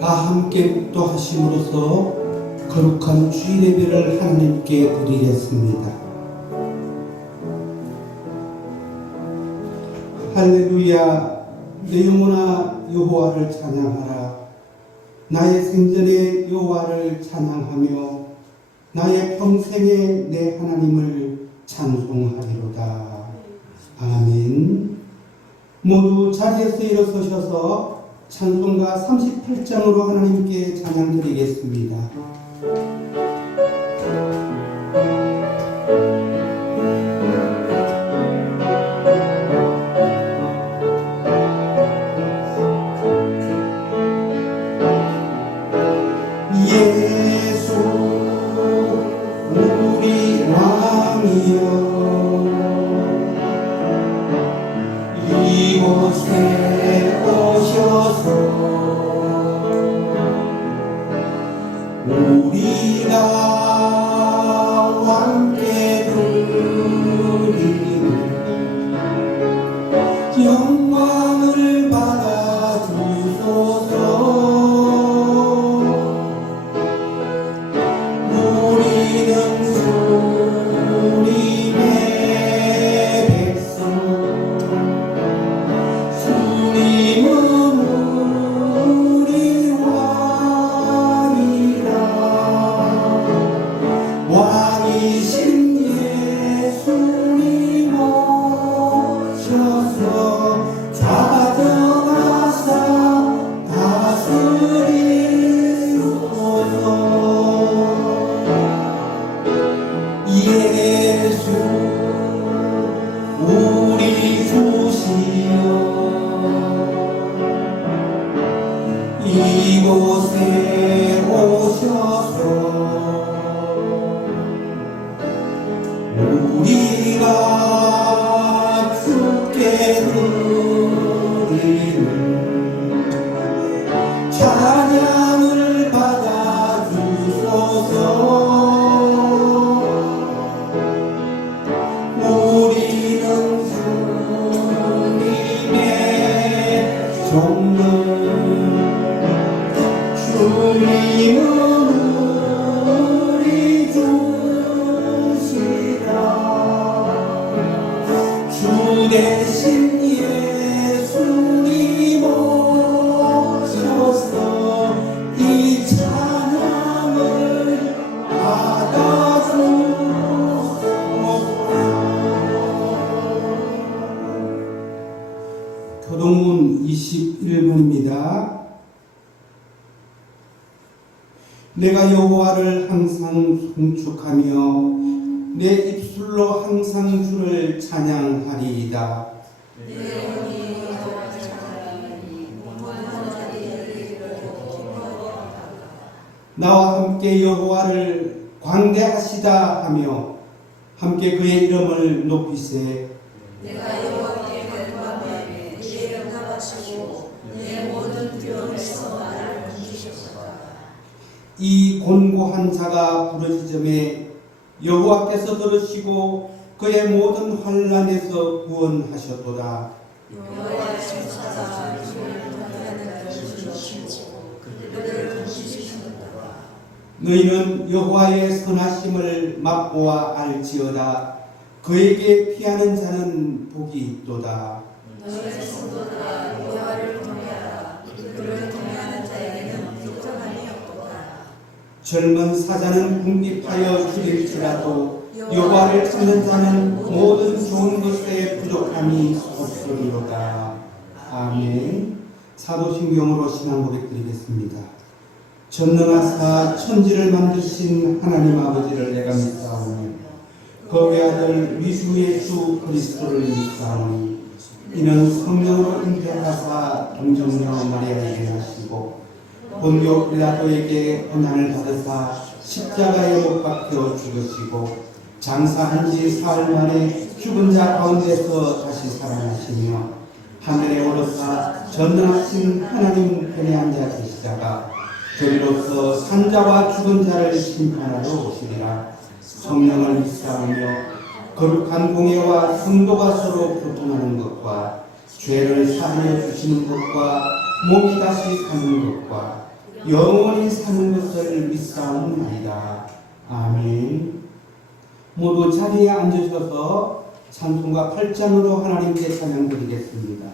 다 함께 묵도하심으로써 거룩한 주일 예배를 하나님께 드리겠습니다. 할렐루야. 내 영혼아 여호와를 찬양하라. 나의 생전에 여호와를 찬양하며 나의 평생에 내 하나님을 찬송하리로다. 아멘. 모두 자리에서 일어서셔서 찬송가 38장으로 하나님께 찬양드리겠습니다. 예수 우리 왕이여 이곳에 오셔서 우리가 함께 드리는 영광을 받아 주소서. 우리는 주님의 백성, 주님은 우리 왕이라. 왕이신 예수님 오셔서 가져가사 다스리소서. 예수 우리 주시여 이곳에 오셔서 우리가 주께 드리는 찬양을 받아 주소서. 우리는 주님의 종들, 주님은 우리 주시라. 주 대신 예수님 오셔서 이 찬양을 받아주소서. 교동문 21분입니다. 내가 여호와를 항상 송축하며 내 입술로 항상 주를 찬양하리이다. 나와 함께 여호와를 광대하시다 하며 함께 그의 이름을 높이세. 내가 여호와께 간구하매 네 이름 나바치고 내 모든 두려움에서 나를 건지셨도다. 이 곤고한 자가 부르짖음에 여호와께서 들으시고 그의 모든 환난에서 구원하셨도다. 여호와의 천사가 그를 통하는 것을 심치고 그들을 건지셨도다. 너희는 여호와의 선하심을 맛보아 알지어다. 그에게 피하는 자는 복이 있도다. 너희의 성도들아 여호와를 통하라. 그를 통하는 자에게는 불편함이 없도다. 젊은 사자는 궁핍하여 죽일지라도 여호와를 찾는 자는 모든 좋은 것에 부족함이 없으리로다. 아멘. 사도신경으로 신앙 고백드리겠습니다. 전능하사 천지를 만드신 하나님 아버지를 내가 믿사오니 그 외아들 우리 주 예수 그리스도를 믿사오니 이는 성령으로 잉태하사 동정녀 마리아에게 하시고 본교 빌라도에게 고난을 받으사 십자가에 못 박혀 죽으시고 장사한 지 사흘 만에 죽은 자 가운데서 다시 살아나시며 하늘에 오르사 전능하신 하나님 편에 앉아 계시다가 저리로서 산자와 죽은 자를 심판하러 오시리라. 성령을 믿사오며 거룩한 공예와 성도가 서로 교통하는 것과 죄를 사하여 주시는 것과 몸이 다시 사는 것과 영원히 사는 것을 믿사옵나이다. 아멘. 모두 자리에 앉으셔서 찬송가 8장으로 하나님께 찬양 드리겠습니다.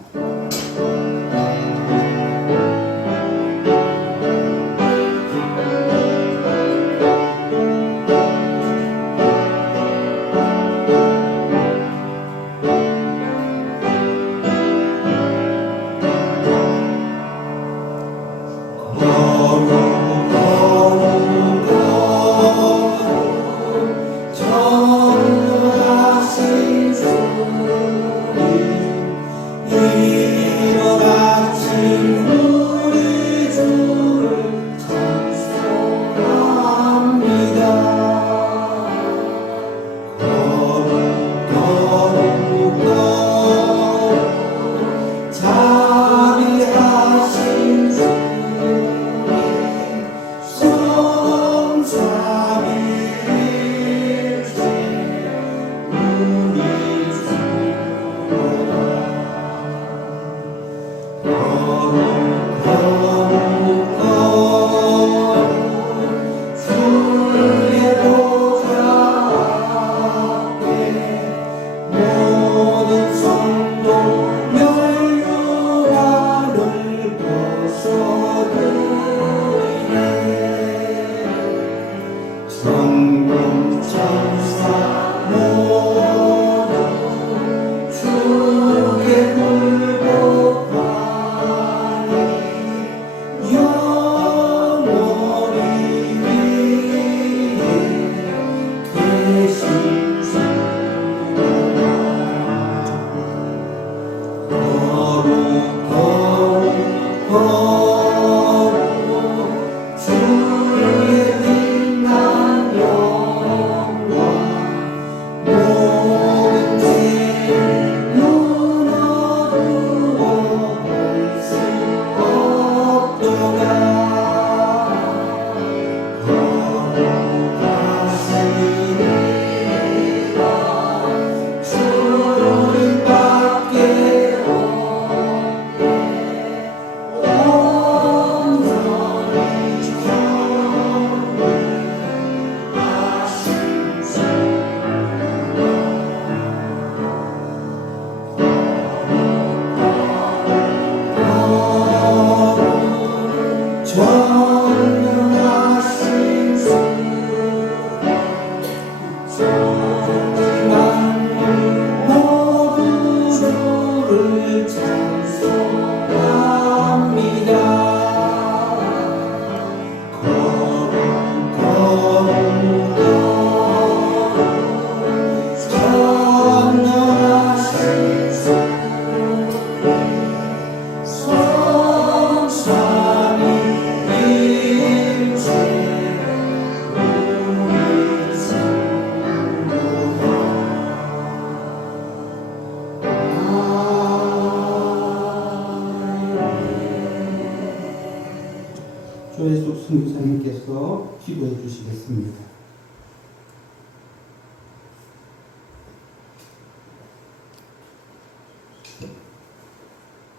조혜숙 선교사님께서 기도해 주시겠습니다.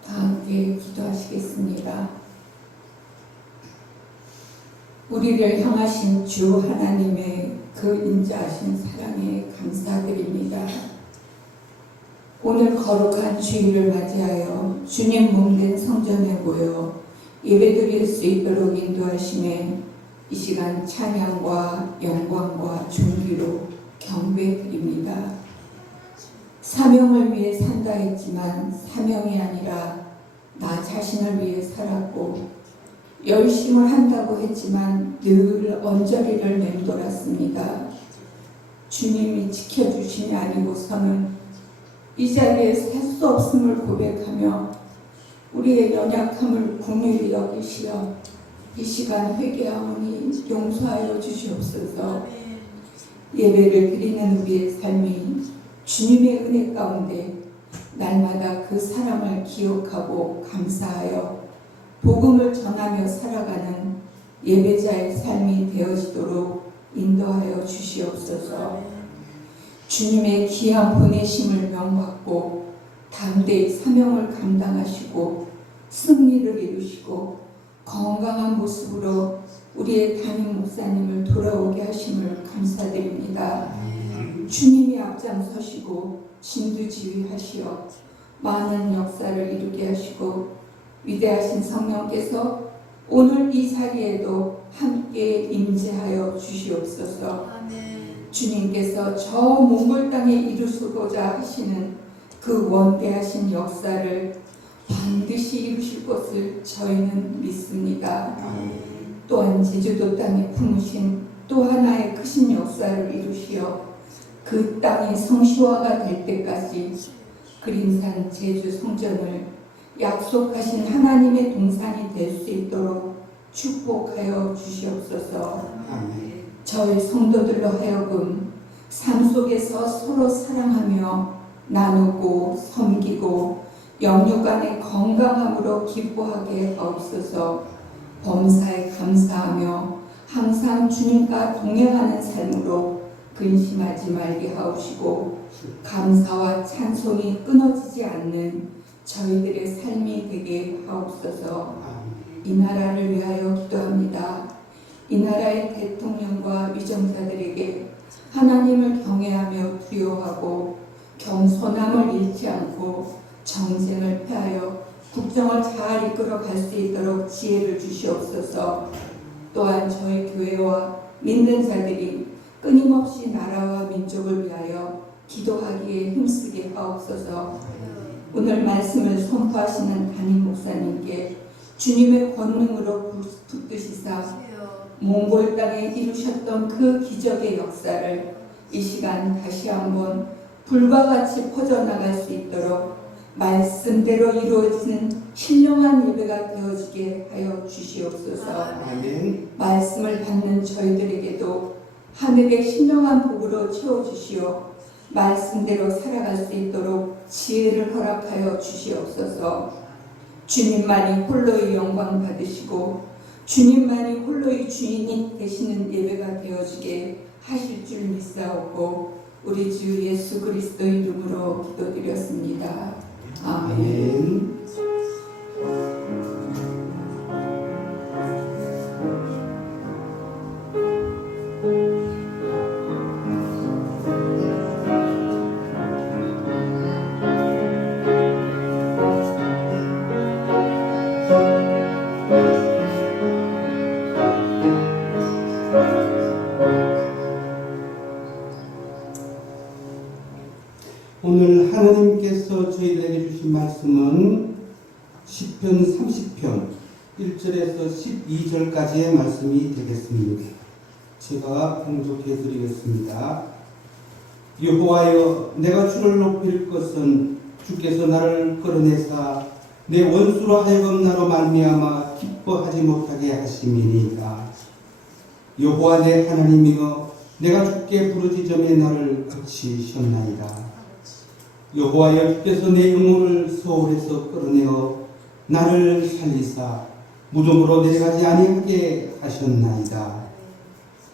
다 함께 기도하시겠습니다. 우리를 향하신 주 하나님의 그 인자하신 사랑에 감사드립니다. 오늘 거룩한 주일을 맞이하여 주님 몸된 성전에 모여 예배드릴 수 있도록 인도하심에 이 시간 찬양과 영광과 존귀로 경배드립니다. 사명을 위해 산다 했지만 사명이 아니라 나 자신을 위해 살았고, 열심을 한다고 했지만 늘 언저리를 맴돌았습니다. 주님이 지켜주심이 아니고서는 이 자리에 살 수 없음을 고백하며 우리의 연약함을 긍휼히 여기시어 이 시간 회개하오니 용서하여 주시옵소서. 예배를 드리는 우리의 삶이 주님의 은혜 가운데 날마다 그 사랑을 기억하고 감사하여 복음을 전하며 살아가는 예배자의 삶이 되어지도록 인도하여 주시옵소서. 주님의 귀한 보내심을 명받고 담대히 사명을 감당하시고 승리를 이루시고 건강한 모습으로 우리의 담임 목사님을 돌아오게 하심을 감사드립니다. 주님이 앞장서시고 진두지휘하시어 많은 역사를 이루게 하시고 위대하신 성령께서 오늘 이 자리에도 함께 임재하여 주시옵소서. 주님께서 저 몽골 땅에 이루시고자 하시는 그 원대하신 역사를 반드시 이루실 것을 저희는 믿습니다. 또한 제주도 땅에 품으신 또 하나의 크신 역사를 이루시어 그 땅이 성시화가 될 때까지 그림산 제주 성전을 약속하신 하나님의 동산이 될 수 있도록 축복하여 주시옵소서. 저희 성도들로 하여금 삶 속에서 서로 사랑하며 나누고 섬기고 영육 간의 건강함으로 기뻐하게 하옵소서. 범사에 감사하며 항상 주님과 동행하는 삶으로 근심하지 말게 하옵시고 감사와 찬송이 끊어지지 않는 저희들의 삶이 되게 하옵소서. 이 나라를 위하여 기도합니다. 이 나라의 대통령과 위정자들에게 하나님을 경외하며 두려워하고 겸손함을 잃지 않고 정쟁을 패하여 국정을 잘 이끌어 갈 수 있도록 지혜를 주시옵소서. 또한 저희 교회와 믿는 자들이 끊임없이 나라와 민족을 위하여 기도하기에 힘쓰게 하옵소서. 오늘 말씀을 선포하시는 담임 목사님께 주님의 권능으로 붙드시사 몽골 땅에 이루셨던 그 기적의 역사를 이 시간 다시 한번 불과 같이 퍼져나갈 수 있도록 말씀대로 이루어지는 신령한 예배가 되어지게 하여 주시옵소서. 아멘. 말씀을 받는 저희들에게도 하늘의 신령한 복으로 채워주시오. 말씀대로 살아갈 수 있도록 지혜를 허락하여 주시옵소서. 주님만이 홀로의 영광 받으시고 주님만이 홀로의 주인이 되시는 예배가 되어지게 하실 줄 믿사옵고 우리 주 예수 그리스도 이름으로 기도드렸습니다. 아멘. 오늘 하나님께서 저희들에게 주신 말씀은 시편 30편 1절에서 12절까지의 말씀이 되겠습니다. 제가 봉독해 드리겠습니다. 여호와여, 내가 주를 높일 것은 주께서 나를 끌어내사 내 원수로 하여금 나로 말미암아 기뻐하지 못하게 하심이니이다. 여호와 내 하나님이여, 내가 주께 부르짖음에 나를 그치셨나이다. 여호와여, 주께서 내 영혼을 소홀에서 끌어내어 나를 살리사 무덤으로 내려가지 아니하게 하셨나이다.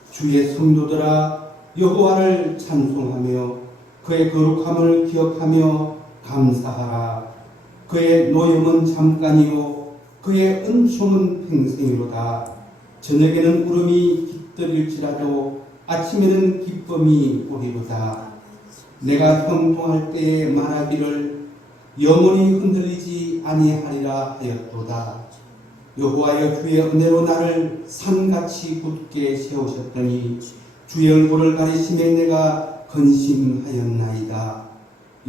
주의 성도들아, 여호와를 찬송하며 그의 거룩함을 기억하며 감사하라. 그의 노염은 잠깐이요 그의 은총은 평생이로다. 저녁에는 울음이 깃들일지라도 아침에는 기쁨이 오리로다. 내가 형통할 때에 말하기를 영원히 흔들리지 아니하리라 하였도다. 여호와여, 주의 은혜로 나를 산같이 굳게 세우셨더니 주의 얼굴을 가리심에 내가 근심하였나이다.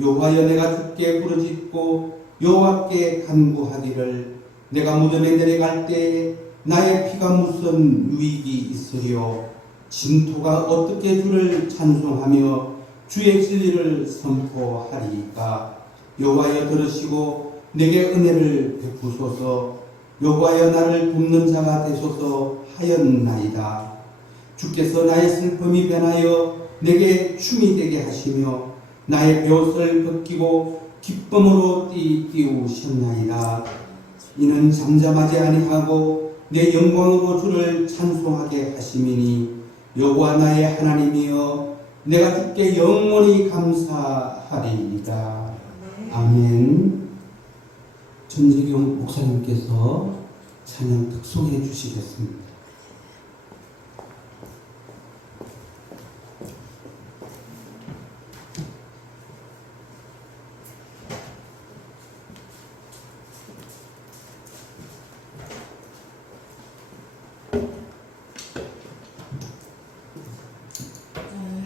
여호와여, 내가 주께 부르짖고 여호와께 간구하기를 내가 무덤에 내려갈 때에 나의 피가 무슨 유익이 있으리요. 진토가 어떻게 주를 찬송하며 주의 진리를 선포하리이까. 여호와여, 들으시고 내게 은혜를 베푸소서. 여호와여, 나를 돕는 자가 되소서 하였나이다. 주께서 나의 슬픔이 변하여 내게 춤이 되게 하시며 나의 벼슬을 벗기고 기쁨으로 띠우셨나이다. 이는 잠잠하지 아니하고 내 영광으로 주를 찬송하게 하심이니 여호와 나의 하나님이여 내가 주께 영원히 감사하리이다. 아멘. 전지경 목사님께서 찬양 특송해 주시겠습니다.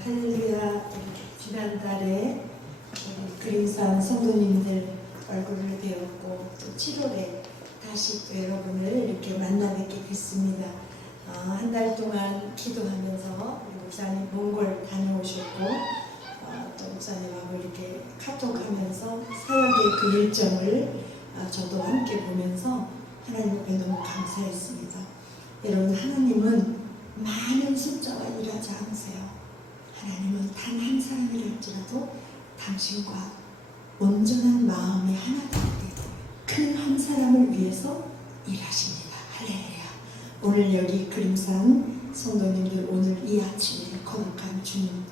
할렐루야. 지난달에 우리 그림산 성도님들 얼굴을 배웠고 또 7월에 다시 또 여러분을 이렇게 만나 뵙게 됐습니다. 한 달 동안 기도하면서 우리 목사님 몽골 다녀오셨고 또 목사님하고 이렇게 카톡하면서 사역의 그 일정을 저도 함께 보면서 하나님 앞에 너무 감사했습니다. 여러분, 하나님은 많은 숫자와 일하지 않으세요. 하나님은 단 한 사람이랄지라도 당신과 온전한 마음이 하나 될 때 그 한 사람을 위해서 일하십니다. 할렐루야. 오늘 여기 그림산 성도님들 오늘 이 아침에 거룩한 주님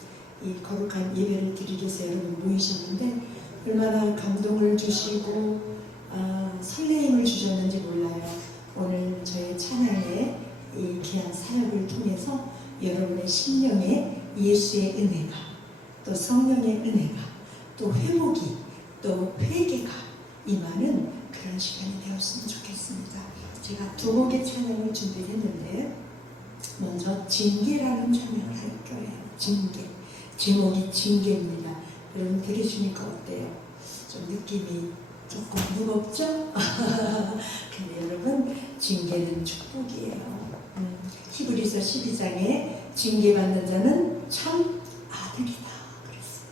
이 거룩한 예배를 드리기 위해서 여러분 모이셨는데 얼마나 감동을 주시고 설레임을 주셨는지 몰라요. 오늘 저희 찬양의 이 귀한 사역을 통해서 여러분의 심령에 예수의 은혜가 또 성령의 은혜가 또 회복이 또 회개가 임하는 그런 시간이 되었으면 좋겠습니다. 제가 두 곡의 찬양을 준비했는데 먼저 징계라는 찬양을 할 거예요. 징계. 제목이 징계입니다. 여러분 들으시니까 어때요? 좀 느낌이 조금 무겁죠? 근데 여러분 징계는 축복이에요. 히브리서 12장에 징계받는 자는 참 아들이다 그랬어요.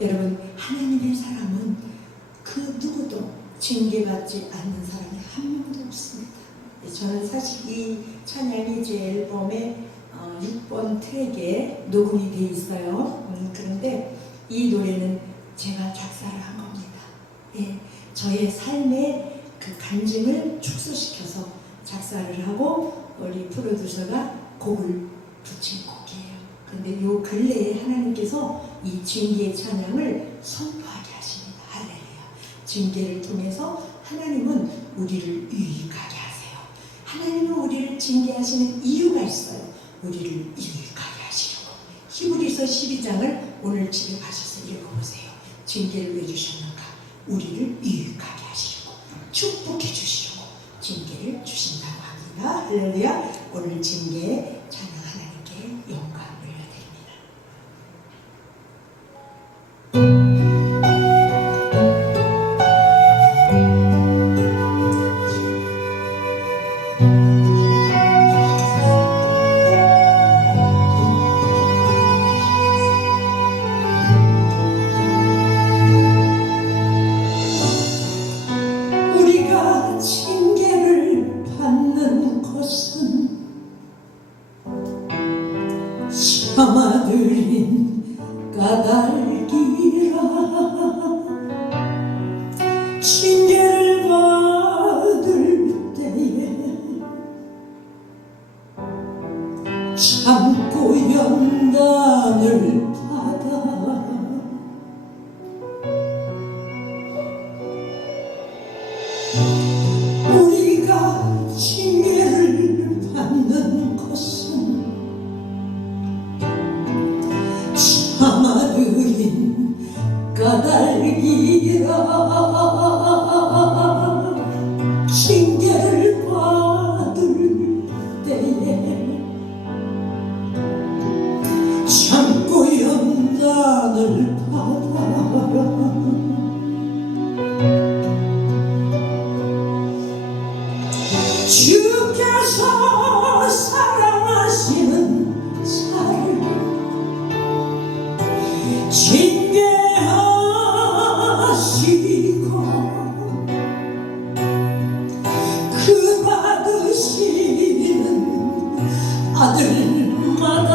여러분 하나님의 사람은 그 누구도 징계받지 않는 사람이 한 명도 없습니다. 저는 사실 이 찬양이 제 앨범의 6번 트랙에 녹음이 돼 있어요. 그런데 이 노래는 제가 작사를 한 겁니다. 예, 저의 삶의 그 간증을 축소시켜서 작사를 하고 우리 프로듀서가 곡을 붙인 곡이에요. 근데 요 근래에 하나님께서 이 징계의 찬양을 선포하게 하십니다. 할렐루야. 징계를 통해서 하나님은 우리를 유익하게 하세요. 하나님은 우리를 징계하시는 이유가 있어요. 우리를 유익하게 하시려고. 히브리서 12장을 오늘 집에 가셔서 읽어보세요. 징계를 왜 주셨는가? 우리를 유익하게 하시려고, 축복해 주시려고 징계를 주신다고 합니다. 할렐루야. 오늘 징계 찬양 하나님께 영광 올려드립니다. 우리가 징계를 받는 것은 참아들인 까닭이라. 징계를 받을 때에 참고 연단을 받아 우리가 징계를 받는 것은 참아들인 까닭이라. 징계를 받을 때에 참고 연단을 받아 주께서 사랑하시는 자를 징계하시고 그 받으시는 아들마다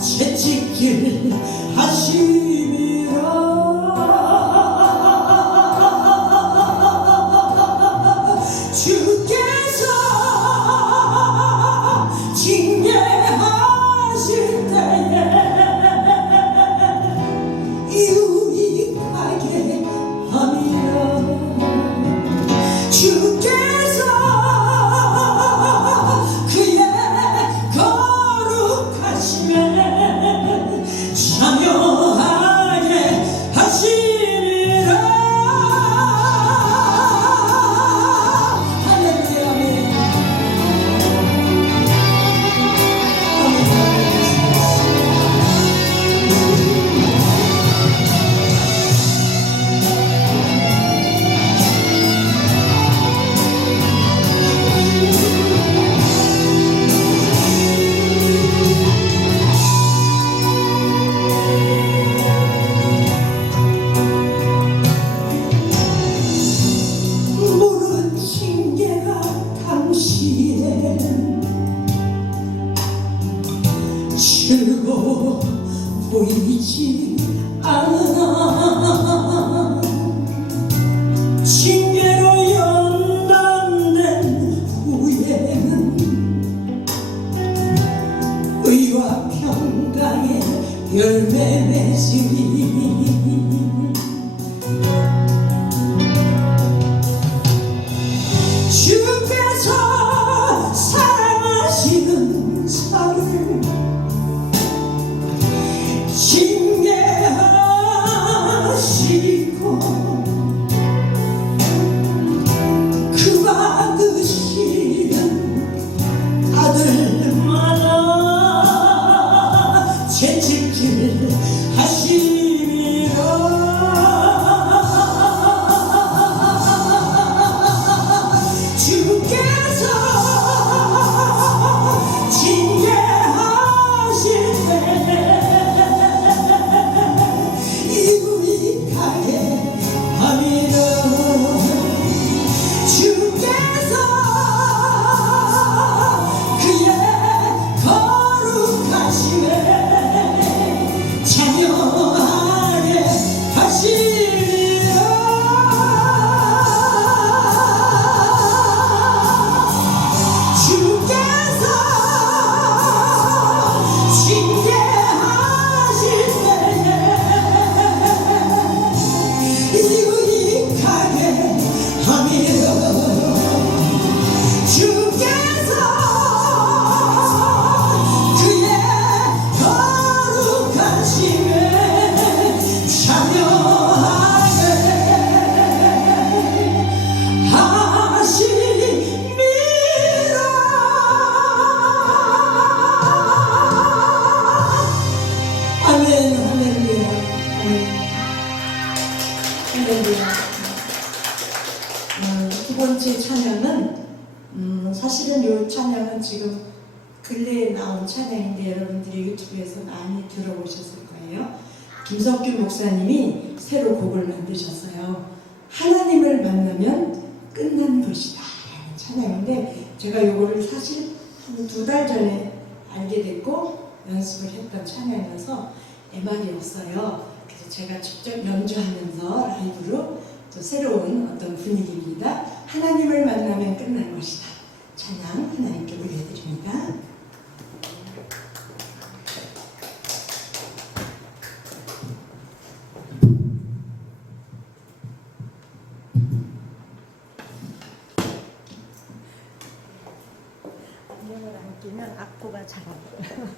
채찍질 하심이라. 주께서 즐거워 보이지 않아. 징계로 연단된 후에는 의와 평강의 열매 맺으리. 주께서 사랑하시는 자를 징계하시고 그 받으시는 아들마다 채찍질 하시리라. 주께서 징계하실 때 유익하게 함이라. 주께서 그의 거룩하심에 참여하게 하시리라. 주께서 징계하실 때에 유익하게 함이라. 주께서 그의 거룩하심에 참여하게 하심이라. 아멘. 할렐루야. 아멘. 할렐루야. 두 번째 찬양은 사실은 이 찬양은 지금 근래에 나온 찬양인데 여러분들이 유튜브에서 많이 들어보셨을 거예요. 김석규 목사님이 새로 곡을 만드셨어요. 하나님을 만나면 끝난 것이다 라는 찬양인데 제가 이거를 사실 한 2달 전에 알게 됐고 연습을 했던 찬양이어서 애말이 없어요. 그래서 제가 직접 연주하면서 라이브로 또 새로운 어떤 분위기입니다. 하나님을 만나면 끝난 것이다. 찬양 하나님께 올려드립니다. 안경을 안 끼면 악보가 잘 안 보여요.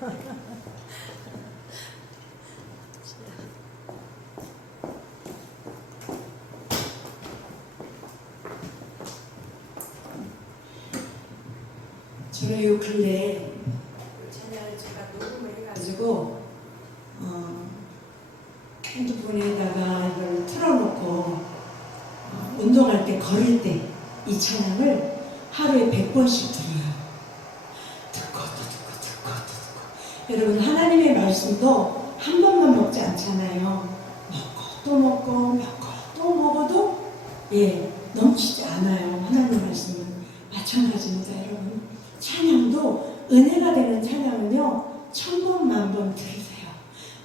저는 요 근래에 찬양을 제가 녹음을 해가지고 핸드폰에다가 이걸 틀어놓고 운동할 때 걸을 때 이 찬양을 하루에 100번씩 들어요. 듣고 여러분 하나님의 말씀도 한 번만 먹지 않잖아요. 먹고 또 먹고 또 먹어도 넘치지 않아요. 하나님의 말씀은 마찬가지입니다. 여러분 찬양도 은혜가 되는 찬양은요 1000번 만번 들으세요.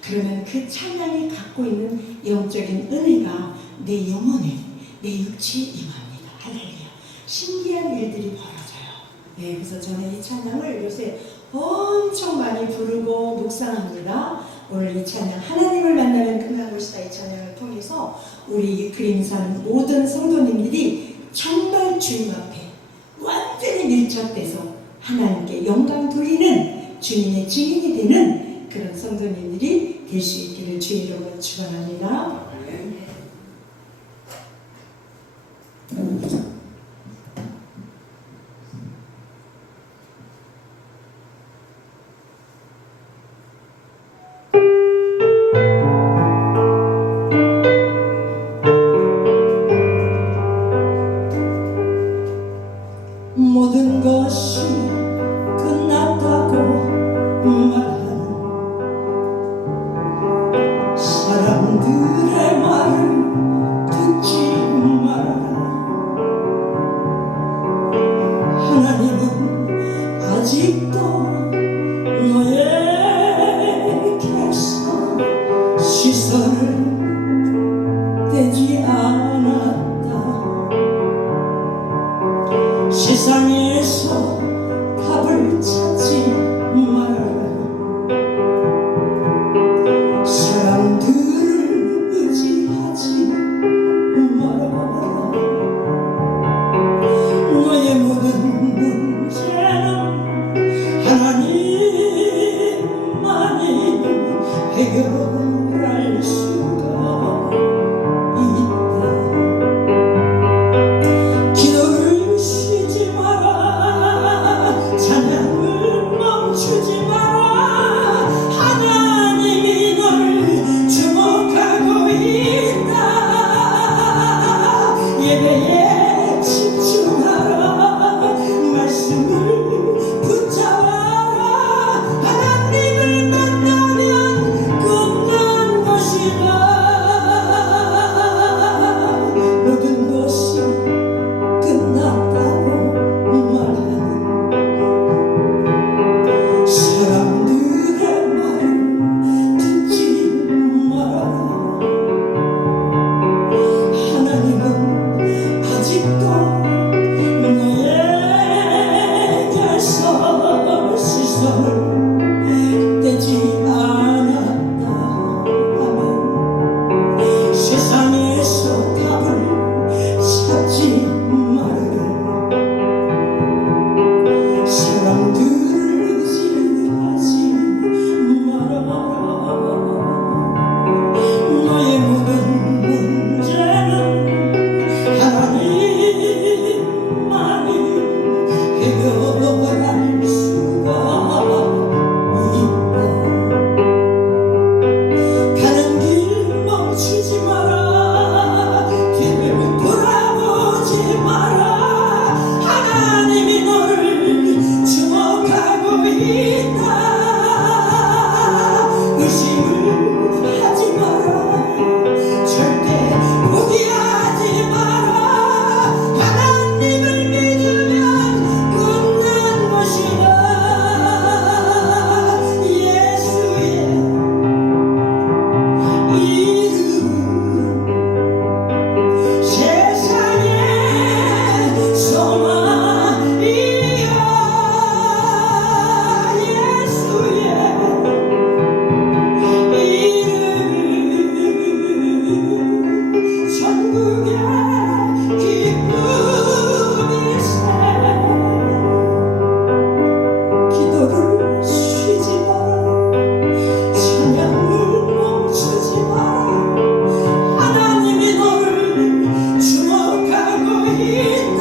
그러면 그 찬양이 갖고 있는 영적인 은혜가 내 영혼에 내 육체에 임합니다. 할렐루야. 신기한 일들이 벌어져요. 그래서 저는 이 찬양을 요새 엄청 많이 부르고 묵상합니다. 오늘 이 찬양 하나님을 만나면 끝난 것이다 이 찬양을 통해서 우리 그림산 모든 성도님들이 정말 주님 앞에 완전히 밀착돼서 하나님께 영광 돌리는 주님의 증인이 되는 그런 성도님들이 될 수 있기를 주의 이름으로 축원합니다. 모든 것이 끝났다고 말하는 사람들의 말을 듣지 마라. 하나님은 아직도 너의 의심을 하지 마라. 절대 포기하지 마라. 하나님을 믿으면 끝난 것이다. 예수의 이름 세상의 소망이야. 예수의 이름 천국의 기쁨일세. 기도를 쉬지 마라. 찬양을 멈추지 마라. 하나님이 너를 주목하고 있다.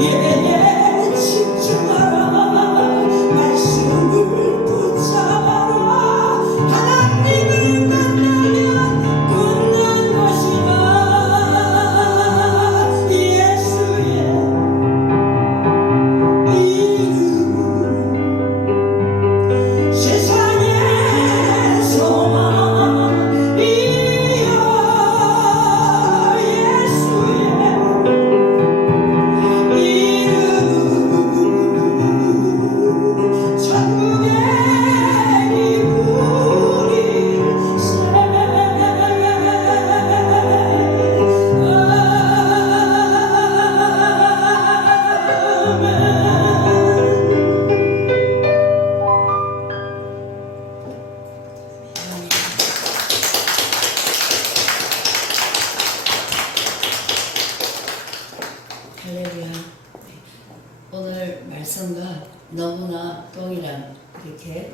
예배에 집중하라. 말씀을 붙잡아라. 하나님을 만나면 끝난 것이다. 예수의 이름 세상의 소망이야. 예수의 이름 천국의 할렐루야. 오늘 말씀과 너무나 동일한 이렇게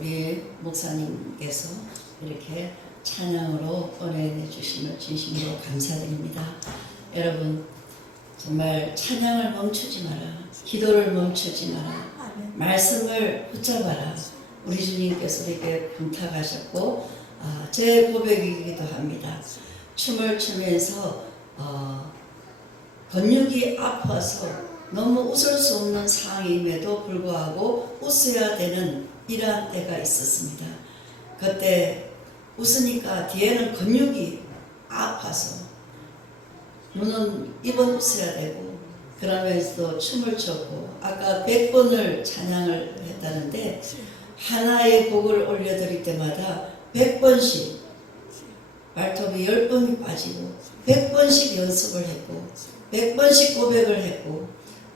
우리 목사님께서 이렇게 찬양으로 은혜 주심을 진심으로 감사드립니다. 여러분 정말 찬양을 멈추지 마라. 기도를 멈추지 마라. 말씀을 붙잡아라. 우리 주님께서 이렇게 부탁하셨고 제 고백이기도 합니다. 춤을 추면서 근육이 아파서 너무 웃을 수 없는 상황임에도 불구하고 웃어야 되는 이러한 때가 있었습니다. 그때 웃으니까 뒤에는 근육이 아파서 입은 웃어야 되고 그러면서도 춤을 췄고 아까 100번을 찬양을 했다는데 하나의 곡을 올려드릴 때마다 100번씩 발톱이 10번이 빠지고 100번씩 연습을 했고 100번씩 고백을 했고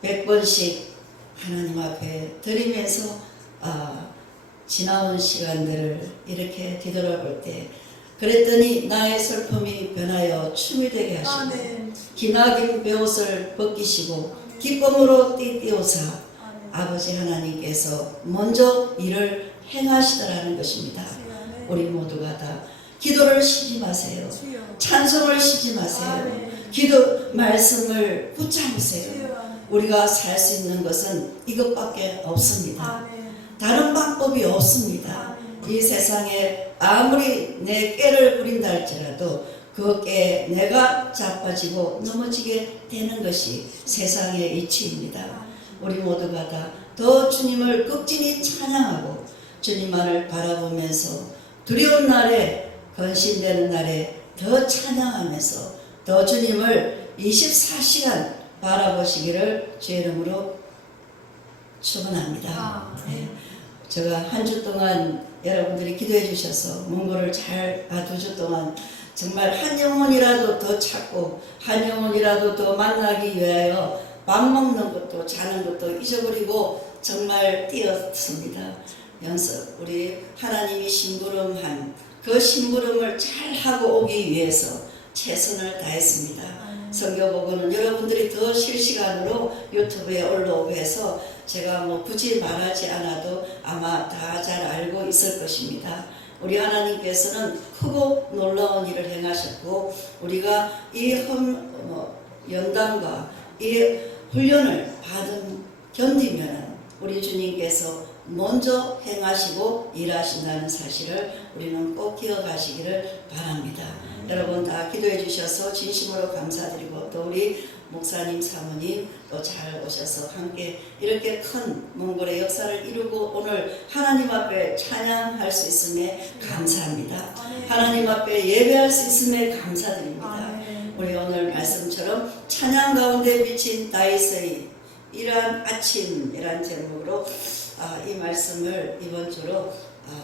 100번씩 하나님 앞에 드리면서 지나온 시간들을 이렇게 뒤돌아볼 때 그랬더니 나의 슬픔이 변하여 춤이 되게 하시고 기나긴 베옷을 벗기시고 기쁨으로 띠띠우사 아버지 하나님께서 먼저 일을 행하시더라는 것입니다. 우리 모두가 다 기도를 쉬지 마세요. 찬송을 쉬지 마세요. 기도 말씀을 붙잡으세요. 우리가 살 수 있는 것은 이것밖에 없습니다. 다른 방법이 없습니다. 이 세상에 아무리 내 깨를 부린다 할지라도 그 깨에 내가 자빠지고 넘어지게 되는 것이 세상의 이치입니다. 우리 모두가 다 더 주님을 극진히 찬양하고 주님만을 바라보면서 두려운 날에 건신되는 날에 더 찬양하면서 더 주님을 24시간 바라보시기를 주의 이름으로 축원합니다. 네. 제가 한 주 동안 여러분들이 기도해 주셔서 문고를 잘 2주 동안 정말 한 영혼이라도 더 찾고 한 영혼이라도 더 만나기 위하여 밥 먹는 것도 자는 것도 잊어버리고 정말 뛰었습니다. 연습 우리 하나님이 심부름한 그 심부름을 잘 하고 오기 위해서 최선을 다했습니다. 성경보고는 여러분들이 더 실시간으로 유튜브에 올라오고 해서 제가 뭐 굳이 말하지 않아도 아마 다 잘 알고 있을 것입니다. 우리 하나님께서는 크고 놀라운 일을 행하셨고 우리가 이 연단과 이 훈련을 견디면 우리 주님께서 먼저 행하시고 일하신다는 사실을 우리는 꼭 기억하시기를 바랍니다. 여러분 다 기도해 주셔서 진심으로 감사드리고 또 우리 목사님, 사모님 또 잘 오셔서 함께 이렇게 큰 몽골의 역사를 이루고 오늘 하나님 앞에 찬양할 수 있음에 감사합니다. 하나님 앞에 예배할 수 있음에 감사드립니다. 우리 오늘 말씀처럼 찬양 가운데 비친 다윗의 이러한 아침이란 제목으로 이 말씀을 이번 주로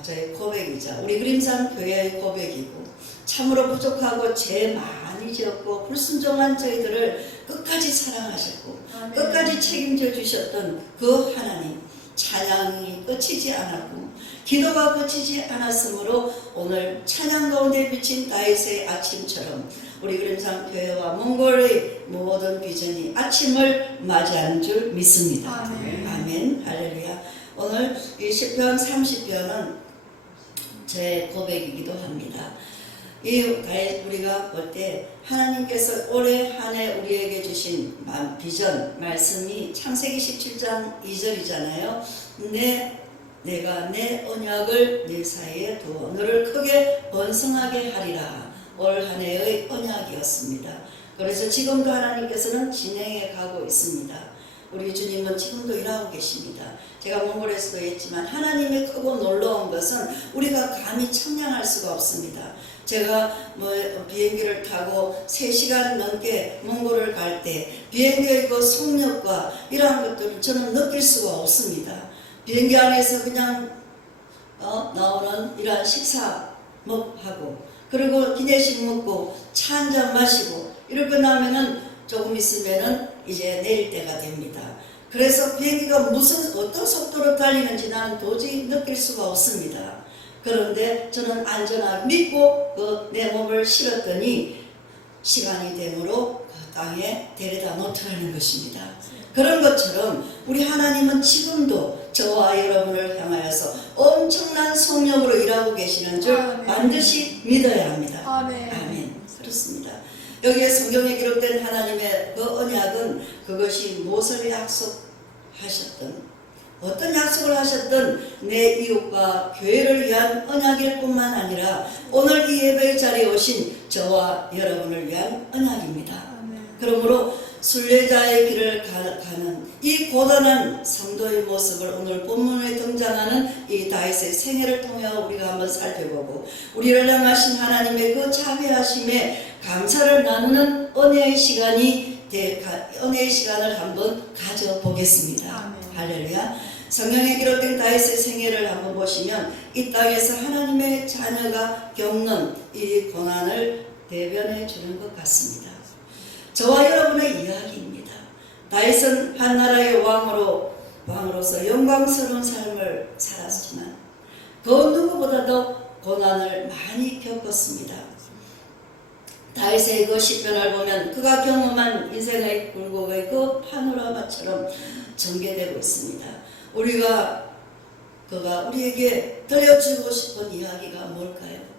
저의 고백이자 우리 그림산 교회의 고백이고 참으로 부족하고 죄 많이 지었고 불순종한 저희들을 끝까지 사랑하셨고 끝까지 책임져 주셨던 그 하나님 찬양이 끝이지 않았고 기도가 끝이지 않았으므로 오늘 찬양 가운데 비친 다윗의 아침처럼 우리 그림산 교회와 몽골의 모든 비전이 아침을 맞이하는 줄 믿습니다. 아멘. 할렐루야. 오늘 이 시편 30편은 제 고백이기도 합니다. 우리가 볼 때 하나님께서 올해 한 해 우리에게 주신 비전 말씀이 창세기 17장 2절이잖아요. 내가 내 언약을 네 사이에 두어 너를 크게 번성하게 하리라. 올 한 해의 언약이었습니다. 그래서 지금도 하나님께서는 진행해 가고 있습니다. 우리 주님은 지금도 일하고 계십니다. 제가 몽골에서도 했지만 하나님의 크고 놀라운 것은 우리가 감히 청량할 수가 없습니다. 제가 비행기를 타고 3시간 넘게 몽골을 갈 때 비행기의 그 속력과 이러한 것들을 저는 느낄 수가 없습니다. 비행기 안에서 그냥 나오는 이러한 식사 하고 그리고 기내식 먹고 차 한 잔 마시고 이렇게 나면은 조금 있으면은 이제 내릴 때가 됩니다. 그래서 비행기가 어떤 속도로 달리는지 나는 도저히 느낄 수가 없습니다. 그런데 저는 안전하게 믿고 내 몸을 실었더니 시간이 되므로 그 땅에 데려다 놓더라는 것입니다. 그런 것처럼 우리 하나님은 지금도 저와 여러분을 향하여서 엄청난 성령으로 일하고 계시는 줄 반드시 믿어야 합니다. 아멘. 그렇습니다. 여기에 성경에 기록된 하나님의 그 언약은 그것이 무엇을 약속하셨던 어떤 약속을 하셨던 내 이웃과 교회를 위한 언약일 뿐만 아니라 오늘 이 예배의 자리에 오신 저와 여러분을 위한 언약입니다. 그러므로 순례자의 길을 가는 이 고단한 성도의 모습을 오늘 본문에 등장하는 이 다윗의 생애를 통해 우리가 한번 살펴보고 우리를 향하신 하나님의 그 자비하심에 감사를 나누는 은혜의 시간을 한번 가져보겠습니다. 할렐루야. 성경에 기록된 다윗의 생애를 한번 보시면 이 땅에서 하나님의 자녀가 겪는 이 고난을 대변해 주는 것 같습니다. 저와 여러분의 이야기입니다. 다윗은 한 나라의 왕으로서 영광스러운 삶을 살았지만 그 누구보다도 고난을 많이 겪었습니다. 다윗의 그 시편을 보면 그가 경험한 인생의 굴곡의 그 파노라마처럼 전개되고 있습니다. 그가 우리에게 들려주고 싶은 이야기가 뭘까요?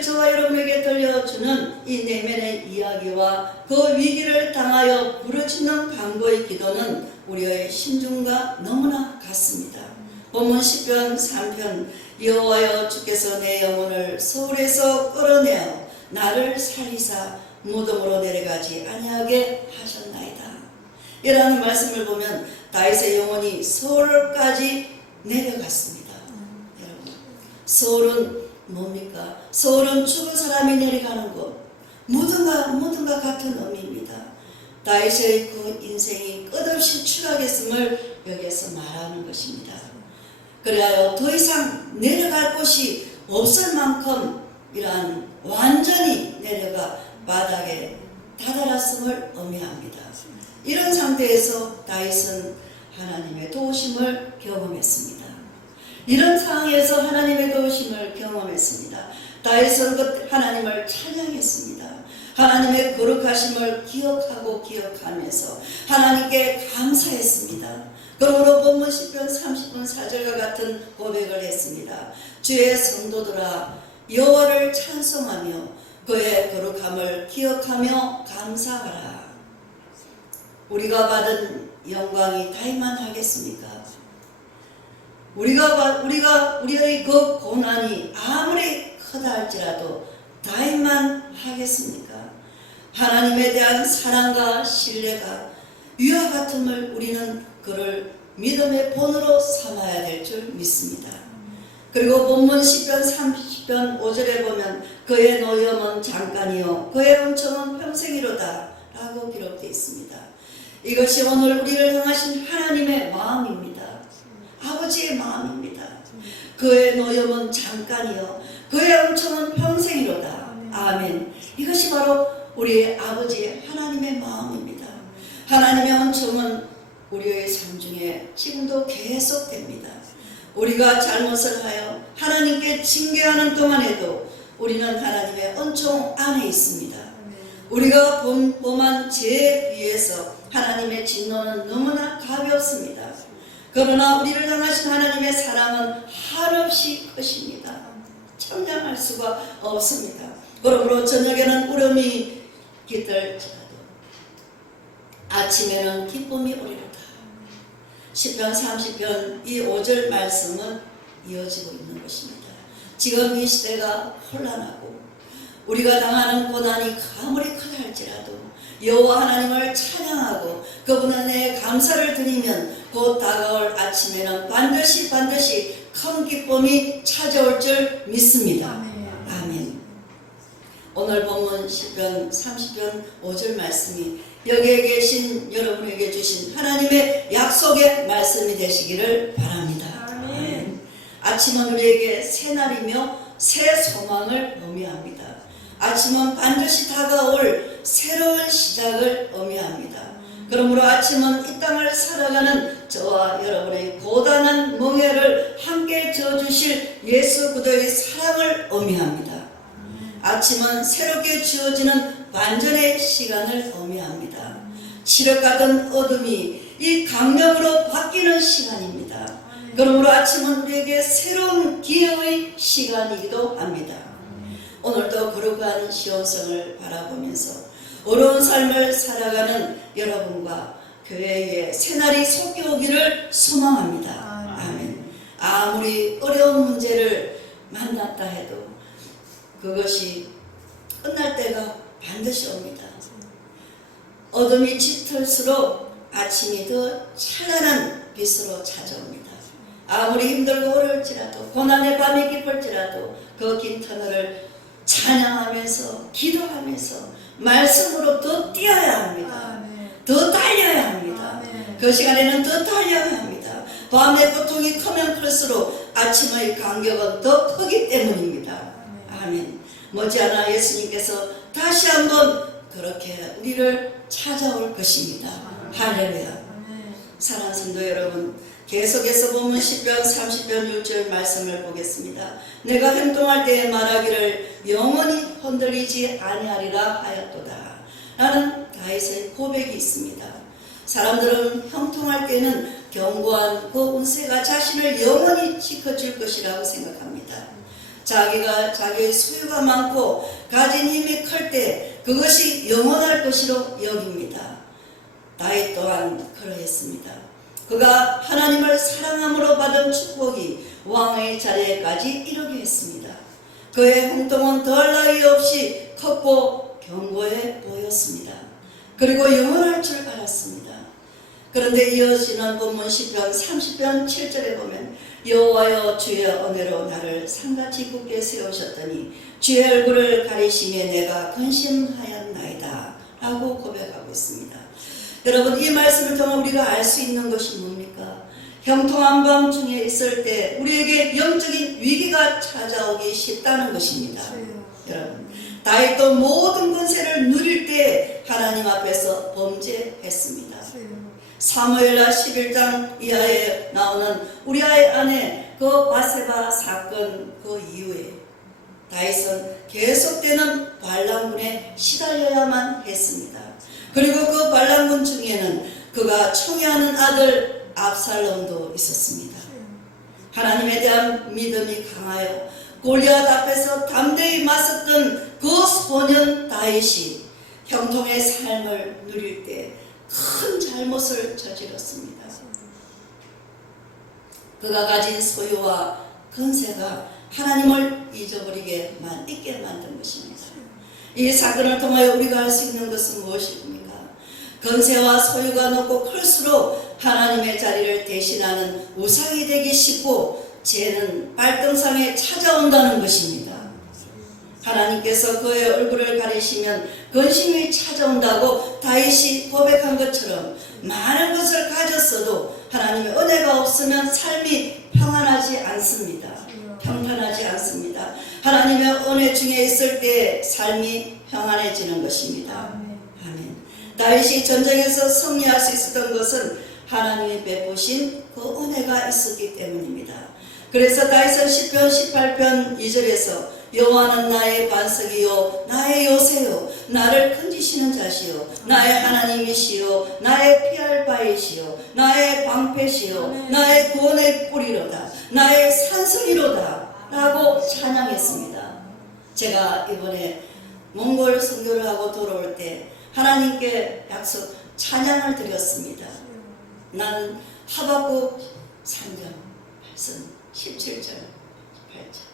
저와 여러분에게 들려주는 이 내면의 이야기와 그 위기를 당하여 부르짖는 간구의 기도는 우리의 심중과 너무나 같습니다. 본문 시편 3편 여호와여 주께서 내 영혼을 서울에서 끌어내어 나를 살리사 무덤으로 내려가지 아니하게 하셨나이다. 이라는 말씀을 보면 다윗의 영혼이 서울까지 내려갔습니다. 여러분, 서울은 뭡니까? 서울은 죽은 사람이 내려가는 곳, 무덤과 같은 의미입니다. 다윗의 그 인생이 끝없이 추락했음을 여기에서 말하는 것입니다. 그래야 더 이상 내려갈 곳이 없을 만큼 이러한 완전히 내려가 바닥에 다다랐음을 의미합니다. 이런 상태에서 다윗은 하나님의 도우심을 경험했습니다. 이런 상황에서 하나님의 도우심을 경험했습니다. 다윗은 그 하나님을 찬양했습니다. 하나님의 거룩하심을 기억하면서 하나님께 감사했습니다. 그러므로 본문 시편 30분 4절과 같은 고백을 했습니다. 주의 성도들아 여호와를 찬송하며 그의 거룩함을 기억하며 감사하라. 우리가 받은 영광이 다이만 하겠습니까? 우리의 그 고난이 아무리 크다 할지라도 다이만 하겠습니까? 하나님에 대한 사랑과 신뢰가 위와 같음을 우리는 그를 믿음의 본으로 삼아야 될 줄 믿습니다. 그리고 본문 10편 30편 5절에 보면 그의 노염은 잠깐이요 그의 은총은 평생이로다 라고 기록되어 있습니다. 이것이 오늘 우리를 향하신 하나님의 마음입니다. 아버지의 마음입니다. 그의 노염은 잠깐이요 그의 은총은 평생이로다. 아멘. 이것이 바로 우리의 아버지의 하나님의 마음입니다. 하나님의 은총은 우리의 삶 중에 지금도 계속됩니다. 우리가 잘못을 하여 하나님께 징계하는 동안에도 우리는 하나님의 은총 안에 있습니다. 우리가 범한 죄에 비해서 하나님의 진노는 너무나 가볍습니다. 그러나 우리를 향하신 하나님의 사랑은 한없이 크십니다. 참량할 수가 없습니다. 그러므로 저녁에는 울음이 깃들지라도 아침에는 기쁨이 오리로다. 10편 30편 이 5절 말씀은 이어지고 있는 것입니다. 지금 이 시대가 혼란하고 우리가 당하는 고난이 아무리 크다 할지라도 여호와 하나님을 찬양하고 그분의 내 감사를 드리면 곧 다가올 아침에는 반드시 큰 기쁨이 찾아올 줄 믿습니다. 아멘. 오늘 본문 10편 30편 5절 말씀이 여기에 계신 여러분에게 주신 하나님의 약속의 말씀이 되시기를 바랍니다. 아멘. 아침은 우리에게 새 날이며 새 소망을 의미합니다. 아침은 반드시 다가올 새로운 시작을 의미합니다. 그러므로 아침은 이 땅을 살아가는 저와 여러분의 고단한 멍에를 함께 져주실 예수 그리스도의 사랑을 의미합니다. 아침은 새롭게 주어지는 반전의 시간을 의미합니다. 칠흑 같은 어둠이 이 강력으로 바뀌는 시간입니다. 그러므로 아침은 우리에게 새로운 기회의 시간이기도 합니다. 오늘도 거룩한 시온성을 바라보면서 어려운 삶을 살아가는 여러분과 교회에 새날이 속겨오기를 소망합니다. 아멘. 아무리 어려운 문제를 만났다 해도 그것이 끝날 때가 반드시 옵니다. 어둠이 짙을수록 아침이 더 찬란한 빛으로 찾아옵니다. 아무리 힘들고 어려울지라도 고난의 밤이 깊을지라도 그 긴 터널을 찬양하면서 기도하면서 말씀으로 더 뛰어야 합니다. 더 달려야 합니다. 그 시간에는 더 달려야 합니다. 밤의 고통이 크면 클수록 아침의 간격은 더 크기 때문입니다. 아멘. 머지않아 예수님께서 다시 한번 그렇게 우리를 찾아올 것입니다. 할렐루야. 사랑하는 성도 여러분, 계속해서 보면 10편 30편 6절 말씀을 보겠습니다. 내가 행동할 때에 말하기를 영원히 흔들리지 아니하리라 하였도다 라는 다윗의 고백이 있습니다. 사람들은 형통할 때는 견고한 그 운세가 자신을 영원히 지켜줄 것이라고 생각합니다. 자기가 자기의 소유가 많고 가진 힘이 클 때 그것이 영원할 것으로 여깁니다. 다윗 또한 그러했습니다. 그가 하나님을 사랑함으로 받은 축복이 왕의 자리에까지 이르게 했습니다. 그의 행동은 덜 나위 없이 컸고 견고해 보였습니다. 그리고 영원할 줄 알았습니다. 그런데 이어지는 본문 10편 30편 7절에 보면 여호와여 주의 은혜로 나를 산같이 굳게 세우셨더니 주의 얼굴을 가리심에 내가 근심하였나이다 라고 고백하고 있습니다. 여러분, 이 말씀을 통해 우리가 알 수 있는 것이 뭡니까? 형통한 밤 중에 있을 때 우리에게 영적인 위기가 찾아오기 쉽다는 것입니다. 여러분, 다윗도 모든 권세를 누릴 때 하나님 앞에서 범죄했습니다. 사무엘하 11장 이하에 나오는 우리아의 아내 그 바세바 사건 그 이후에 다윗은 계속되는 반란군에 시달려야만 했습니다. 그리고 그 반란군 중에는 그가 총애하는 아들 압살롬도 있었습니다. 하나님에 대한 믿음이 강하여 골리앗 앞에서 담대히 맞섰던 그 소년 다윗이 형통의 삶을 누릴 때 큰 잘못을 저질렀습니다. 그가 가진 소유와 근세가 하나님을 잊게 만든 것입니다. 이 사건을 통하여 우리가 할 수 있는 것은 무엇입니까? 건세와 소유가 높고 클수록 하나님의 자리를 대신하는 우상이 되기 쉽고 죄는 발등상에 찾아온다는 것입니다. 하나님께서 그의 얼굴을 가리시면 근심이 찾아온다고 다윗이 고백한 것처럼 많은 것을 가졌어도 하나님의 은혜가 없으면 삶이 평안하지 않습니다. 평탄하지 않습니다. 하나님의 은혜 중에 있을 때 삶이 평안해지는 것입니다. 아멘. 다윗이 전쟁에서 승리할 수 있었던 것은 하나님이 베푸신 그 은혜가 있었기 때문입니다. 그래서 다윗은 시편 18편 2절에서 여호와는 나의 반석이요 나의 요새요 나를 건지시는 자시요 나의 하나님이시요 나의 피할 바이시요 나의 방패시요 나의 구원의 뿌리로다 나의 산성이로다 라고 찬양했습니다. 제가 이번에 몽골 선교를 하고 돌아올 때 하나님께 약속 찬양을 드렸습니다. 나는 하박국 3장 8절 17절 8절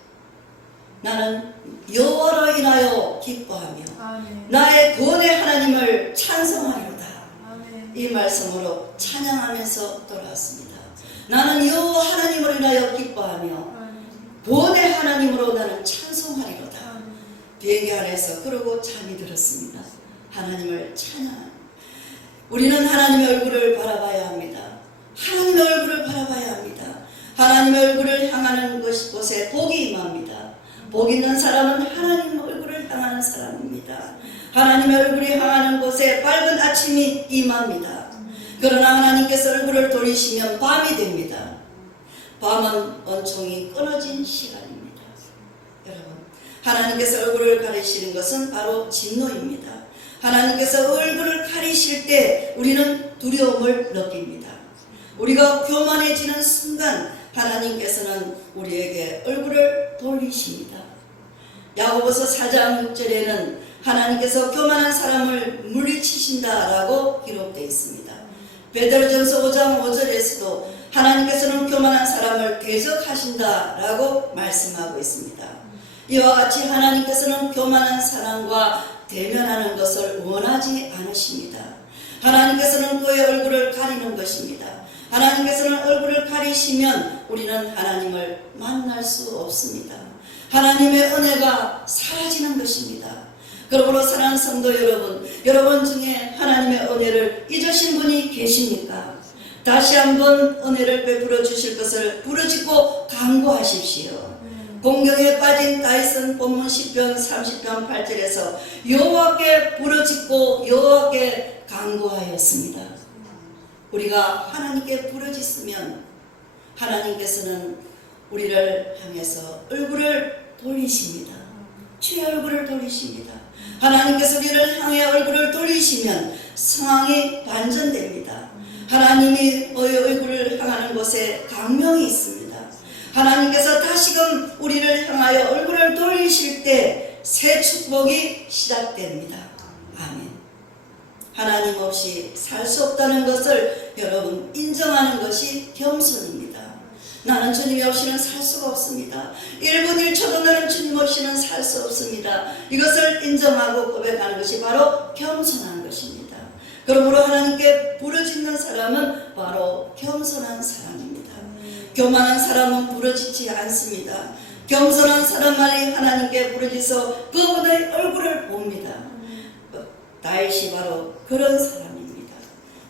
나는 여호와로 인하여 기뻐하며 나의 구원의 하나님을 찬송하리로다. 이 말씀으로 찬양하면서 돌아왔습니다. 나는 여호와 하나님으로 인하여 기뻐하며 구원의 하나님으로 나는 찬송하리로다. 비행기 안에서 그러고 잠이 들었습니다. 하나님을 찬양. 우리는 하나님의 얼굴을 바라봐야 합니다. 하나님의 얼굴을 바라봐야 합니다. 하나님의 얼굴을 향하는 곳에 복이 임합니다. 복 있는 사람은 하나님 얼굴을 향하는 사람입니다. 하나님의 얼굴이 향하는 곳에 밝은 아침이 임합니다. 그러나 하나님께서 얼굴을 돌리시면 밤이 됩니다. 밤은 원총이 끊어진 시간입니다. 여러분, 하나님께서 얼굴을 가리시는 것은 바로 진노입니다. 하나님께서 얼굴을 가리실 때 우리는 두려움을 느낍니다. 우리가 교만해지는 순간 하나님께서는 우리에게 얼굴을 돌리십니다. 야고보서 4장 6절에는 하나님께서 교만한 사람을 물리치신다라고 기록되어 있습니다. 베드로전서 5장 5절에서도 하나님께서는 교만한 사람을 대적하신다라고 말씀하고 있습니다. 이와 같이 하나님께서는 교만한 사람과 대면하는 것을 원하지 않으십니다. 하나님께서는 그의 얼굴을 가리는 것입니다. 하나님께서는 얼굴을 가리시면 우리는 하나님을 만날 수 없습니다. 하나님의 은혜가 사라지는 것입니다. 그러므로 사랑하는 성도 여러분, 여러분 중에 하나님의 은혜를 잊으신 분이 계십니까? 다시 한번 은혜를 베풀어 주실 것을 부르짖고 간구하십시오. 공경에 빠진 다윗은 본문 10편 30편 8절에서 여호와께 부르짖고 여호와께 간구하였습니다. 우리가 하나님께 부르짖으면 하나님께서는 우리를 향해서 얼굴을 돌리십니다. 주의 얼굴을 돌리십니다. 하나님께서 우리를 향해 얼굴을 돌리시면 상황이 반전됩니다. 하나님이 너의 얼굴을 향하는 곳에 강명이 있습니다. 하나님께서 다시금 우리를 향하여 얼굴을 돌리실 때 새 축복이 시작됩니다. 아멘. 하나님 없이 살 수 없다는 것을 여러분 인정하는 것이 겸손입니다. 나는 주님이 없이는 살 수가 없습니다. 1분 1초도 나는 주님 없이는 살 수 없습니다. 이것을 인정하고 고백하는 것이 바로 겸손한 것입니다. 그러므로 하나님께 부르짖는 사람은 바로 겸손한 사람입니다. 교만한 사람은 부르짖지 않습니다. 겸손한 사람만이 하나님께 부르짖어 그분의 얼굴을 봅니다. 다윗이 바로 그런 사람입니다.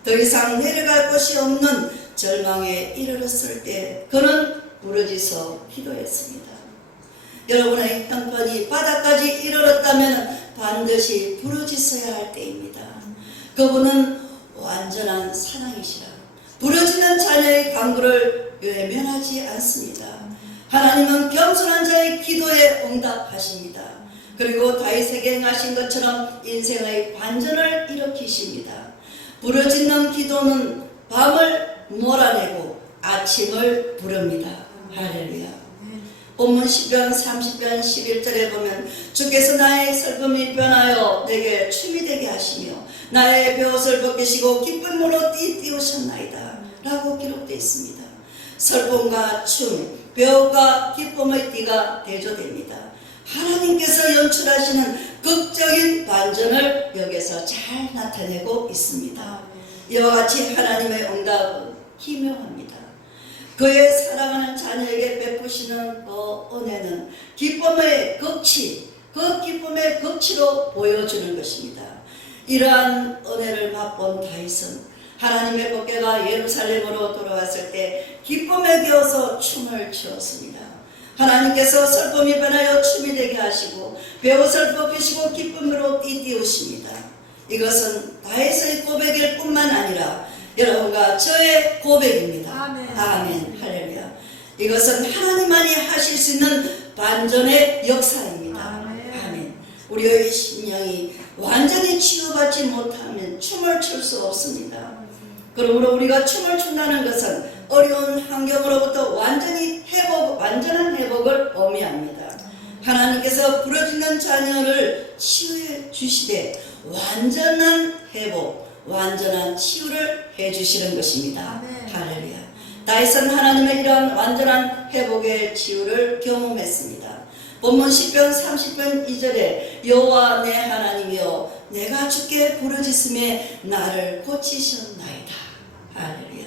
더 이상 내려갈 곳이 없는 절망에 이르렀을 때 그는 부르짖어 기도했습니다. 여러분의 형편이 바닥까지 이르렀다면 반드시 부르짖어야 할 때입니다. 그분은 완전한 사랑이시라 부르짖는 자녀의 간구를 외면하지 않습니다. 하나님은 겸손한 자의 기도에 응답하십니다. 그리고 다윗에게 행하신 것처럼 인생의 반전을 일으키십니다. 부르짖는 기도는 밤을 몰아내고 아침을 부릅니다. 할렐루야. 본문 10편 30편 11절에 보면 주께서 나의 슬픔이 변하여 내게 춤이 되게 하시며 나의 베옷을 벗기시고 기쁨으로 띠띠우셨나이다 라고 기록되어 있습니다. 슬픔과 춤, 배움과 기쁨의 띠가 대조됩니다. 하나님께서 연출하시는 극적인 반전을 여기서 잘 나타내고 있습니다. 이와 같이 하나님의 응답은 기묘합니다. 그의 사랑하는 자녀에게 베푸시는 그 은혜는 기쁨의 극치, 그 기쁨의 극치로 보여주는 것입니다. 이러한 은혜를 맛본 다윗은 하나님의 법궤가 예루살렘으로 돌아왔을 때 기쁨에 겨워서 춤을 추었습니다. 하나님께서 슬픔이 변하여 춤이 되게 하시고 배옷을 벗기시고 기쁨으로 띠띠우십니다. 이것은 다윗의 고백일 뿐만 아니라 여러분과 저의 고백입니다. 아멘. 할렐루야. 이것은 하나님만이 하실 수 있는 반전의 역사입니다. 아멘. 우리의 심령이 완전히 치유받지 못하면 춤을 출 수 없습니다. 그러므로 우리가 춤을 춘다는 것은 어려운 환경으로부터 완전한 회복을 의미합니다. 하나님께서 부러지는 자녀를 치유해 주시되 완전한 회복, 완전한 치유를 해 주시는 것입니다. 할렐루야. 다윗은 하나님의 이러한 완전한 회복의 치유를 경험했습니다. 본문 10편 30편 2절에 여호와 내 하나님이여 내가 주께 부르짖음에 나를 고치셨나이다. 할렐루야.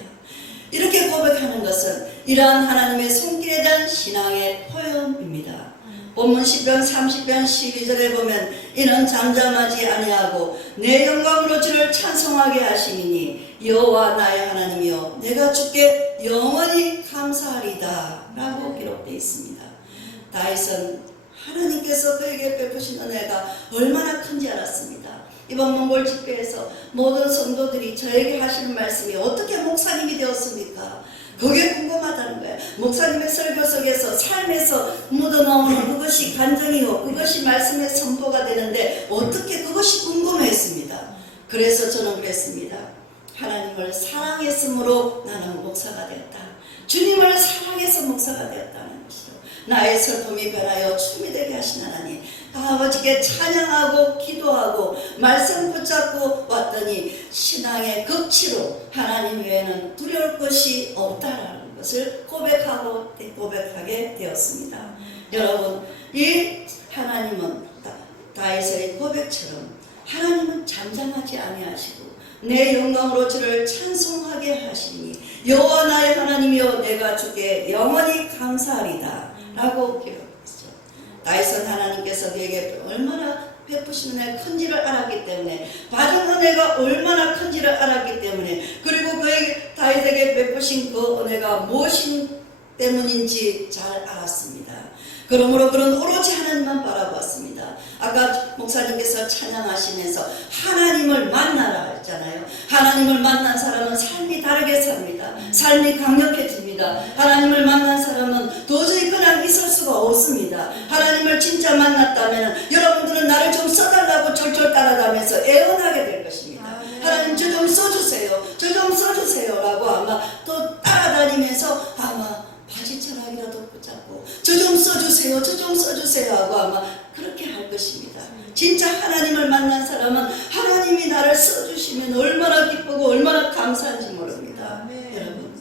이렇게 고백하는 것은 이러한 하나님의 손길에 대한 신앙의 표현입니다. 본문 10편 30편 12절에 보면 이는 잠잠하지 아니하고 내 영광으로 주를 찬송하게 하시니 여호와 나의 하나님이여 내가 주께 영원히 감사하리다 라고 기록되어 있습니다. 다윗은 하나님께서 그에게 베푸신 은혜가 얼마나 큰지 알았습니다. 이번 몽골 집회에서 모든 성도들이 저에게 하시는 말씀이 어떻게 목사님이 되었습니까? 그게 궁금하다는 거예요. 목사님의 설교 속에서 삶에서 묻어나오는 그것이 간증이고 그것이 말씀의 선포가 되는데 어떻게 그것이 궁금했습니다. 그래서 저는 그랬습니다. 하나님을 사랑했으므로 나는 목사가 되었다. 주님을 사랑해서 목사가 되었다는 것이죠. 나의 슬픔이 변하여 춤이 되게 하신 하나님, 아버지께 찬양하고 기도하고 말씀 붙잡고 왔더니 신앙의 극치로 하나님 외에는 두려울 것이 없다라는 것을 고백하게 되었습니다. 여러분, 이 하나님은 다윗의 고백처럼 하나님은 잠잠하지 아니하시고 내 영광으로 주를 찬송하게 하시니 여호와 나의 하나님이여 내가 주께 영원히 감사하리다 라고 기록했죠. 다윗은 하나님께서 그에게 얼마나 베푸시는 은혜 큰지를 알았기 때문에, 받은 은혜가 얼마나 큰지를 알았기 때문에, 그리고 그에게 다윗에게 베푸신 그 은혜가 무엇인 때문인지 잘 알았습니다. 그러므로 그런 오로지 하나님만 바라보았습니다. 아까 목사님께서 찬양하시면서 하나님을 만나라 했잖아요. 하나님을 만난 사람은 삶이 다르게 삽니다. 삶이 강력해집니다. 하나님을 만난 사람은 도저히 그냥 있을 수가 없습니다. 하나님을 진짜 만났다면 여러분들은 나를 좀 써달라고 철철 따라다니면서 애원하게 될 것입니다. 하나님 저 좀 써주세요. 저 좀 써주세요 라고 아마 또 따라다니면서 아마 바지처락이라도 붙잡고 저 좀 써주세요, 저 좀 써주세요 하고 아마 그렇게 할 것입니다. 진짜 하나님을 만난 사람은 하나님이 나를 써주시면 얼마나 기쁘고 얼마나 감사한지 모릅니다. 여러분,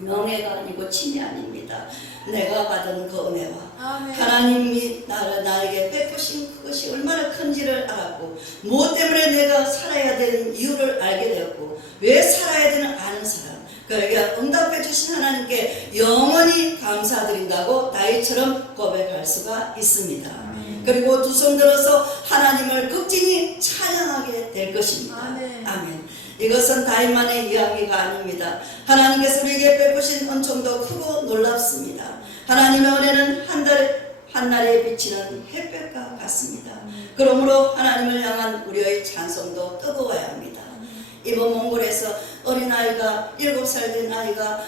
명예가 아니고 친이 아닙니다. 내가 받은 그 은혜와 하나님이 나에게 베푸신 그것이 얼마나 큰지를 알았고, 무엇 때문에 내가 살아야 되는 이유를 알게 되었고, 왜 살아야 되는 아는 사람, 그에게 응답해 주신 하나님께 영원히 감사드린다고 다윗처럼 고백할 수가 있습니다. 그리고 두 손 들어서 하나님을 극진히 찬양하게 될 것입니다. 아멘. 이것은 다윗만의 이야기가 아닙니다. 하나님께서 우리에게 베푸신 은총도 크고 놀랍습니다. 하나님의 은혜는 한날에 비치는 햇볕과 같습니다. 그러므로 하나님을 향한 우리의 찬송도 뜨거워야 합니다. 이번 몽골에서 어린아이가 7살 된 아이가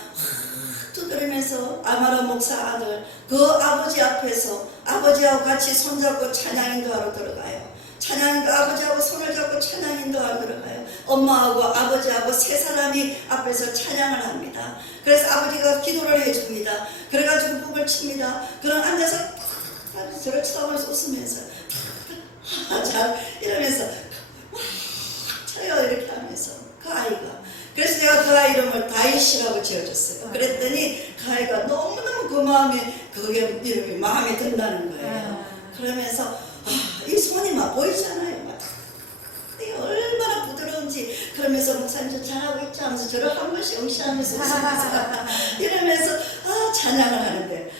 두드리면서 아마라 목사 아들 그 아버지 앞에서 아버지하고 같이 손잡고 찬양인도하러 들어가요. 찬양인도 아버지하고 손을 잡고 찬양인도하러 들어가요. 엄마하고 아버지하고 세 사람이 앞에서 찬양을 합니다. 그래서 아버지가 기도를 해줍니다. 그래가지고 북을 칩니다. 그럼 앉아서 저를 쳐다보면서 웃으면서 이러면서 쳐요 이렇게 하면서 그 아이가, 그래서 제가 그 아이 이름을 다윗이라고 지어줬어요. 그랬더니 그 아이가 너무너무 그 마음에 그게 이름이 마음에 든다는 거예요. 그러면서 이 손이 막 보이잖아요. 막 얼마나 부드러운지. 그러면서 목사님 저 잘하고 있지 하면서 저를 한 번씩 응시하면서 웃으면서 이러면서 찬양을 하는데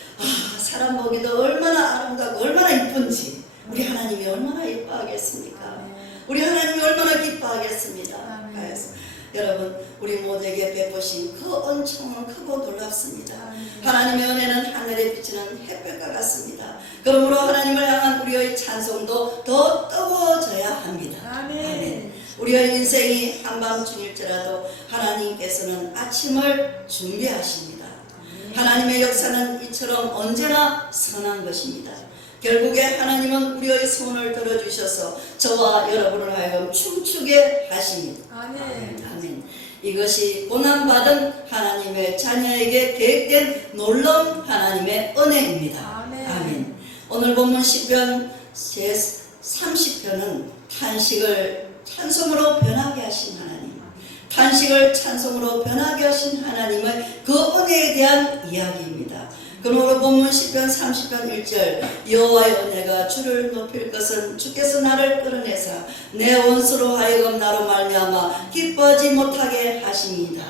사람 보기도 얼마나 아름답고 얼마나 이쁜지 우리 하나님이 얼마나 이뻐하겠습니까? 우리 하나님이 얼마나 기뻐하겠습니다. 그래서 여러분 우리 모두에게 베푸신 그 은총은 크고 놀랍습니다. 하나님의 은혜는 하늘에 비치는 햇볕과 같습니다. 그러므로 하나님을 향한 우리의 찬송도 더 뜨거워져야 합니다. 아멘. 우리의 인생이 한밤중일지라도 하나님께서는 아침을 준비하십니다. 하나님의 역사는 이처럼 언제나 선한 것입니다. 결국에 하나님은 우리의 손을 들어주셔서 저와 여러분을 하여금 춤추게 하십니다. 아멘. 이것이 고난받은 하나님의 자녀에게 계획된 놀라운 하나님의 은혜입니다. 아멘. 오늘 본문 시편 제30편은 탄식을 찬송으로 변하게 하신 하나님, 탄식을 찬송으로 변하게 하신 하나님의 그 은혜에 대한 이야기입니다. 그러므로 본문 시편 30편 1절 여호와의 은혜가 주를 높일 것은 주께서 나를 끌어내사 내 원수로 하여금 나로 말미암아 기뻐하지 못하게 하십니다.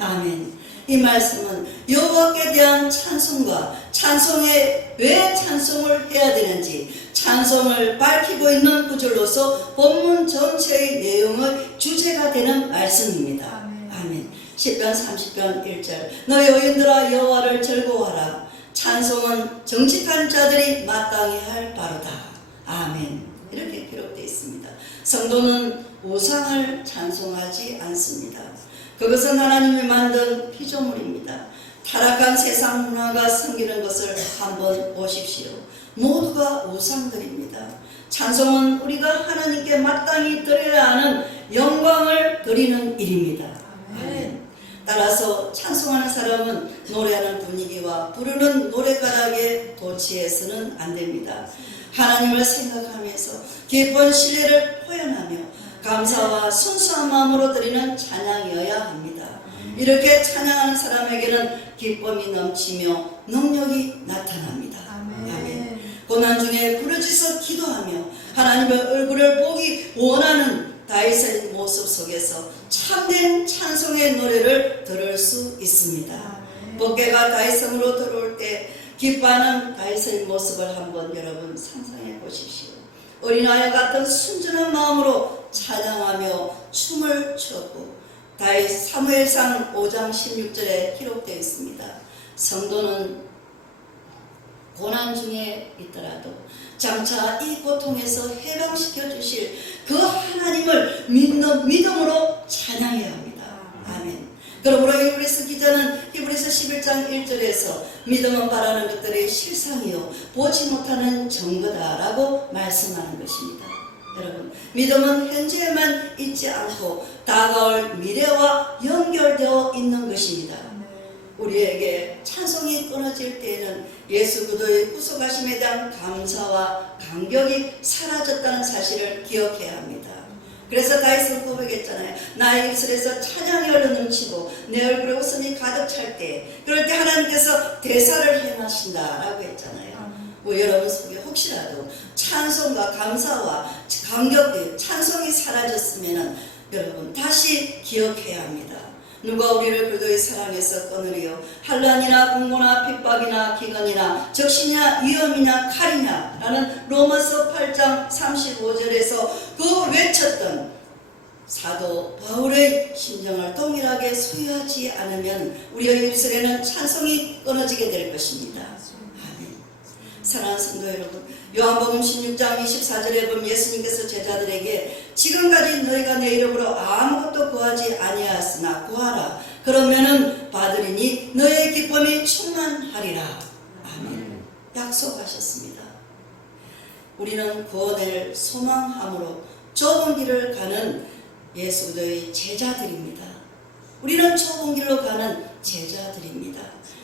아멘. 이 말씀은 여호와께 대한 찬송과 찬송에 왜 찬송을 해야 되는지 찬송을 밝히고 있는 구절로서 본문 전체의 내용의 주제가 되는 말씀입니다. 아멘. 시편 30편 1절 너희 의인들아 여호와를 즐거워하라. 찬송은 정직한 자들이 마땅히 할 바로다. 아멘. 이렇게 기록되어 있습니다. 성도는 우상을 찬송하지 않습니다. 그것은 하나님이 만든 피조물입니다. 타락한 세상 문화가 섬기는 것을 한번 보십시오. 모두가 우상들입니다. 찬송은 우리가 하나님께 마땅히 드려야 하는 영광을 드리는 일입니다. 아멘. 따라서 찬송하는 사람은 노래하는 분위기와 부르는 노래가락에 도취해서는 안 됩니다. 하나님을 생각하면서 깊은 신뢰를 표현하며 감사와 순수한 마음으로 드리는 찬양이어야 합니다. 이렇게 찬양하는 사람에게는 기쁨이 넘치며 능력이 나타납니다. 아멘. 고난 중에 부르짖어 기도하며 하나님의 얼굴을 보기 원하는 다윗의 모습 속에서 참된 찬송의 노래를 들을 수 있습니다. 법궤가 다윗성으로 들어올 때 기뻐하는 다윗의 모습을 한번 여러분 상상해 보십시오. 어린아이 같은 순전한 마음으로 찬양하며 춤을 추었고 다윗 사무엘상 5장 16절에 기록되어 있습니다. 성도는 고난 중에 있더라도 장차 이 고통에서 해방시켜 주실 그 하나님을 믿음으로 찬양해야 합니다. 아멘. 그러므로 히브리서 기자는 히브리서 11장 1절에서 믿음은 바라는 것들의 실상이요 보지 못하는 증거다라고 말씀하는 것입니다. 여러분, 믿음은 현재에만 있지 않고 다가올 미래와 연결되어 있는 것입니다. 우리에게 찬송이 끊어질 때에는 예수 그리스도의 구속하심에 대한 감사와 감격이 사라졌다는 사실을 기억해야 합니다. 그래서 다윗은 고백했잖아요. 나의 입술에서 찬양이 흘러 넘치고 내 얼굴에 웃음이 가득 찰 때, 그럴 때 하나님께서 대사를 행하신다라고 했잖아요. 뭐 여러분 속에 혹시라도 찬송과 감사와 감격, 찬송이 사라졌으면 여러분 다시 기억해야 합니다. 누가 우리를 그리스도의 사랑에서 끊으리요? 환난이나 공고나 핍박이나 기근이나 적신이나 위험이나 칼이냐? 라는 로마서 8장 35절에서 그 외쳤던 사도 바울의 심정을 동일하게 소유하지 않으면 우리의 입술에는 찬송이 끊어지게 될 것입니다. 아멘. 사랑하는 성도 여러분, 요한복음 16장 24절에 보면 예수님께서 제자들에게 지금까지 너희가 내 이름으로 아무것도 구하지 아니하였으나 구하라. 그러면은 받으리니 너희의 기쁨이 충만하리라. 아멘. 약속하셨습니다. 우리는 구원을 소망함으로 좁은 길을 가는 예수 그리스도의 제자들입니다. 우리는 좁은 길로 가는 제자들입니다.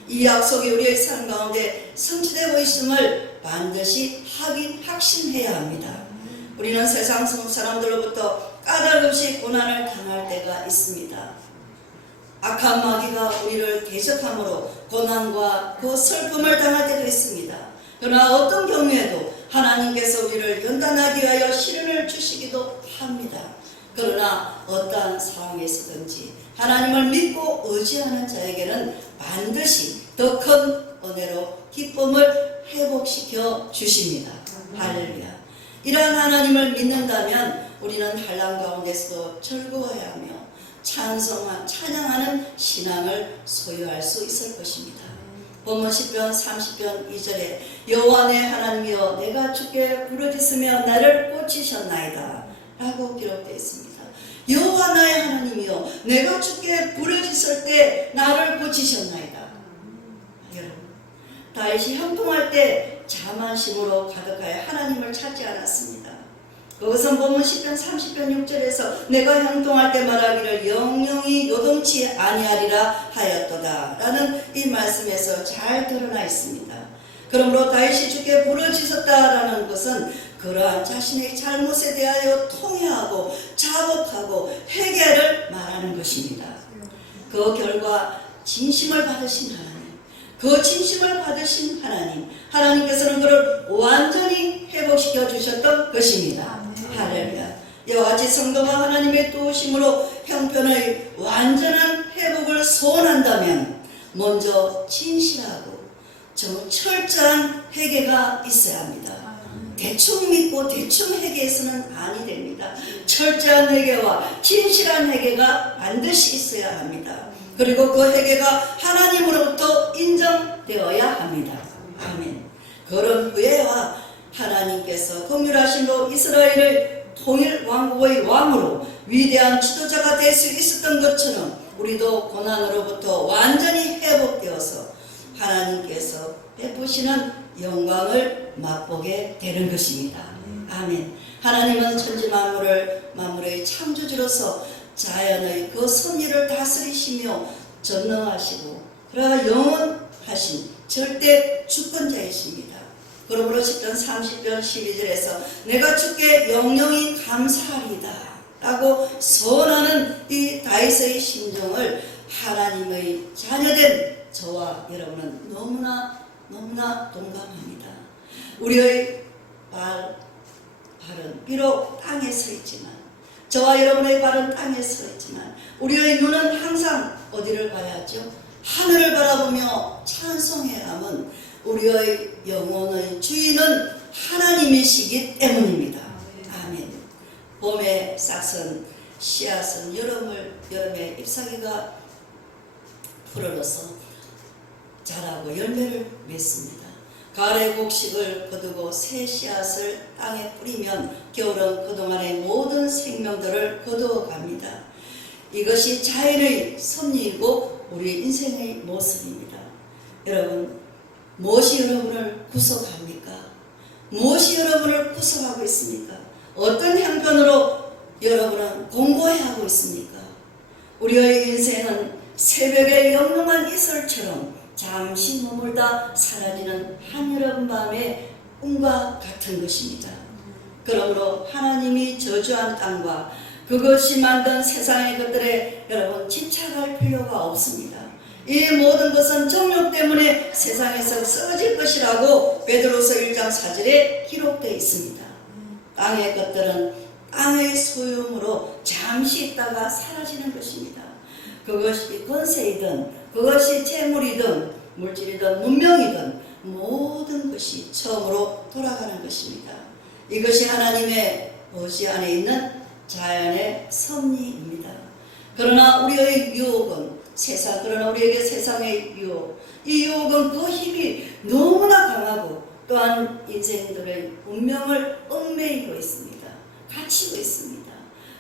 이 약속이 우리의 삶 가운데 성취되고 있음을 반드시 확신해야 합니다. 우리는 세상 사람들로부터 까닭없이 고난을 당할 때가 있습니다. 악한 마귀가 우리를 대적함으로 고난과 그 슬픔을 당할 때도 있습니다. 그러나 어떤 경우에도 하나님께서 우리를 연단하기 위하여 시련을 주시기도 합니다. 그러나 어떠한 상황에서든지 하나님을 믿고 의지하는 자에게는 반드시 더 큰 은혜로 기쁨을 회복시켜 주십니다. 할렐루야. 이러한 하나님을 믿는다면 우리는 환난 가운데서도 즐거워야 하며 찬양하는 신앙을 소유할 수 있을 것입니다. 본문 10편 30편 2절에 여호와 내 하나님이여 내가 주께 부르짖으며 나를 고치셨나이다 라고 기록되어 있습니다. 여호와 나의 하나님이여 내가 주께 부르짖을 때 나를 고치셨나이다. 여러분, 다윗이 형통할 때 자만심으로 가득하여 하나님을 찾지 않았습니다. 그것은 본문 10편 30편 6절에서 내가 형통할 때 말하기를 영영이 요동치 아니하리라 하였도다 라는 이 말씀에서 잘 드러나 있습니다. 그러므로 다윗이 주께 부르짖었다라는 것은 그러한 자신의 잘못에 대하여 통회하고 자복하고 회개를 말하는 것입니다. 그 결과 진심을 받으신 하나님, 그 진심을 받으신 하나님께서는 그를 완전히 회복시켜 주셨던 것입니다. 할렐루야. 이와 같이 성도가 하나님의 도우심으로 형편의 완전한 회복을 소원한다면 먼저 진실하고 철저한 회개가 있어야 합니다. 대충 믿고 대충 회개해서는 아니 됩니다. 철저한 회개와 진실한 회개가 반드시 있어야 합니다. 그리고 그 회개가 하나님으로부터 인정되어야 합니다. 아멘. 그런 후에야 하나님께서 긍휼하심으로 이스라엘을 통일 왕국의 왕으로 위대한 지도자가 될 수 있었던 것처럼 우리도 고난으로부터 완전히 회복되어서 하나님께서 베푸시는 영광을 맛보게 되는 것입니다. 아멘. 하나님은 천지 만물의 창조주로서 자연의 그 섭리를 다스리시며 전능하시고 그러나 영원하신 절대 주권자이십니다. 그러므로 10편 30편 12절에서 내가 주께 영영히 감사하리다 라고 소원하는 이 다윗의 심정을 하나님의 자녀된 저와 여러분은 너무나 동감합니다. 우리의 발은 비록 땅에 서 있지만, 저와 여러분의 발은 땅에 서 있지만 우리의 눈은 항상 어디를 봐야 하죠? 하늘을 바라보며 찬송해야 함은 우리의 영혼의 주인은 하나님이시기 때문입니다. 아멘. 봄에 싹은 씨앗은 여름에 잎사귀가 풀어서 자라고 열매를 맺습니다. 가을에 곡식을 거두고 새 씨앗을 땅에 뿌리면 겨울은 그동안의 모든 생명들을 거두어 갑니다. 이것이 자연의 섭리이고 우리 인생의 모습입니다. 여러분, 무엇이 여러분을 구속합니까? 무엇이 여러분을 구속하고 있습니까? 어떤 형편으로 여러분은 공고해 하고 있습니까? 우리의 인생은 새벽의 영롱한 이슬처럼 잠시 머물다 사라지는 한여름 밤의 꿈과 같은 것입니다. 그러므로 하나님이 저주한 땅과 그것이 만든 세상의 것들에 여러분 집착할 필요가 없습니다. 이 모든 것은 정욕 때문에 세상에서 썩어질 것이라고 베드로서 1장 4절에 기록되어 있습니다. 땅의 것들은 땅의 소유물로 잠시 있다가 사라지는 것입니다. 그것이 권세이든 그것이 재물이든 물질이든 문명이든 모든 것이 처음으로 돌아가는 것입니다. 이것이 하나님의 의지 안에 있는 자연의 섭리입니다. 그러나 우리의 유혹은 그러나 우리에게 세상의 유혹, 이 유혹은 그 힘이 너무나 강하고 또한 인생들의 운명을 얽매이고 있습니다. 갇히고 있습니다.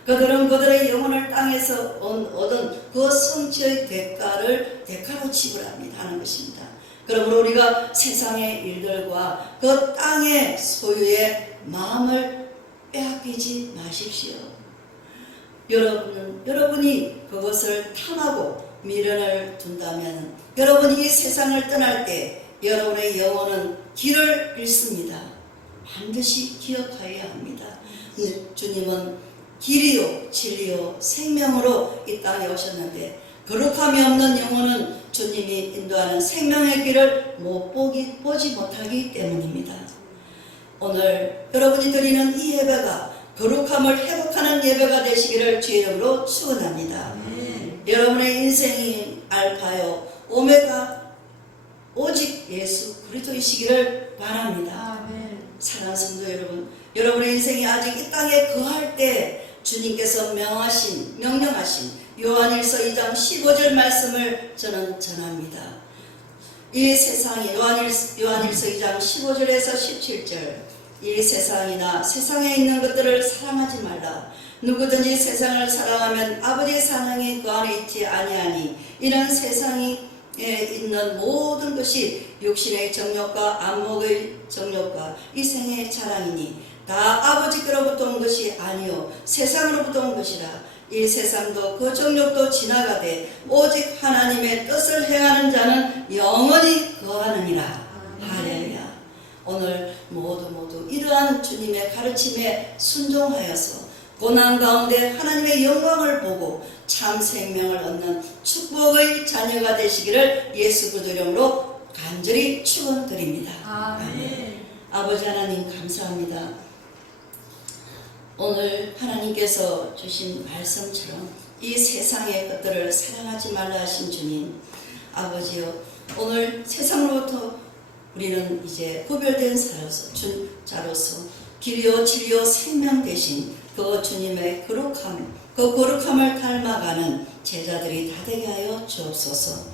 그들은 그들의 영혼을 땅에서 얻은 그 성취의 대가로 지불합니다 하는 것입니다. 그러므로 우리가 세상의 일들과 그 땅의 소유의 마음을 빼앗기지 마십시오. 여러분이 그것을 탐하고 미련을 둔다면 여러분이 이 세상을 떠날 때 여러분의 영혼은 길을 잃습니다. 반드시 기억하여야 합니다. 주님은 길이요 진리요 생명으로 이 땅에 오셨는데 거룩함이 없는 영혼은 주님이 인도하는 생명의 길을 보지 못하기 때문입니다. 오늘 여러분이 드리는 이 예배가 거룩함을 회복하는 예배가 되시기를 주의 이름으로 축원합니다. 여러분의 인생이 알파요 오메가 오직 예수 그리스도이시기를 바랍니다. 사랑하는 성도 여러분, 여러분의 인생이 아직 이 땅에 거할 때 주님께서 명령하신 요한일서 2장 15절 말씀을 저는 전합니다. 이 세상이 요한일서 2장 15절에서 17절, 이 세상이나 세상에 있는 것들을 사랑하지 말라. 누구든지 세상을 사랑하면 아버지의 사랑이 그 안에 있지 아니하니 이는 세상에 있는 모든 것이 육신의 정욕과 안목의 정욕과 이생의 자랑이니 다 아버지께로부터 온 것이 아니요 세상으로부터 온 것이라. 이 세상도 그 정욕도 지나가되 오직 하나님의 뜻을 행하는 자는 영원히 거하느니라. 할렐루야. 오늘 모두 이러한 주님의 가르침에 순종하여서 고난 가운데 하나님의 영광을 보고 참 생명을 얻는 축복의 자녀가 되시기를 예수 그리스도 이름으로 간절히 축원드립니다. 아멘. 아버지 하나님 감사합니다. 오늘 하나님께서 주신 말씀처럼 이 세상의 것들을 사랑하지 말라 하신 주님, 아버지여, 오늘 세상으로부터 우리는 이제 구별된 자로서 길이요 진리요 생명 되신 그 주님의 거룩함, 그 거룩함을 닮아가는 제자들이 다 되게 하여 주옵소서.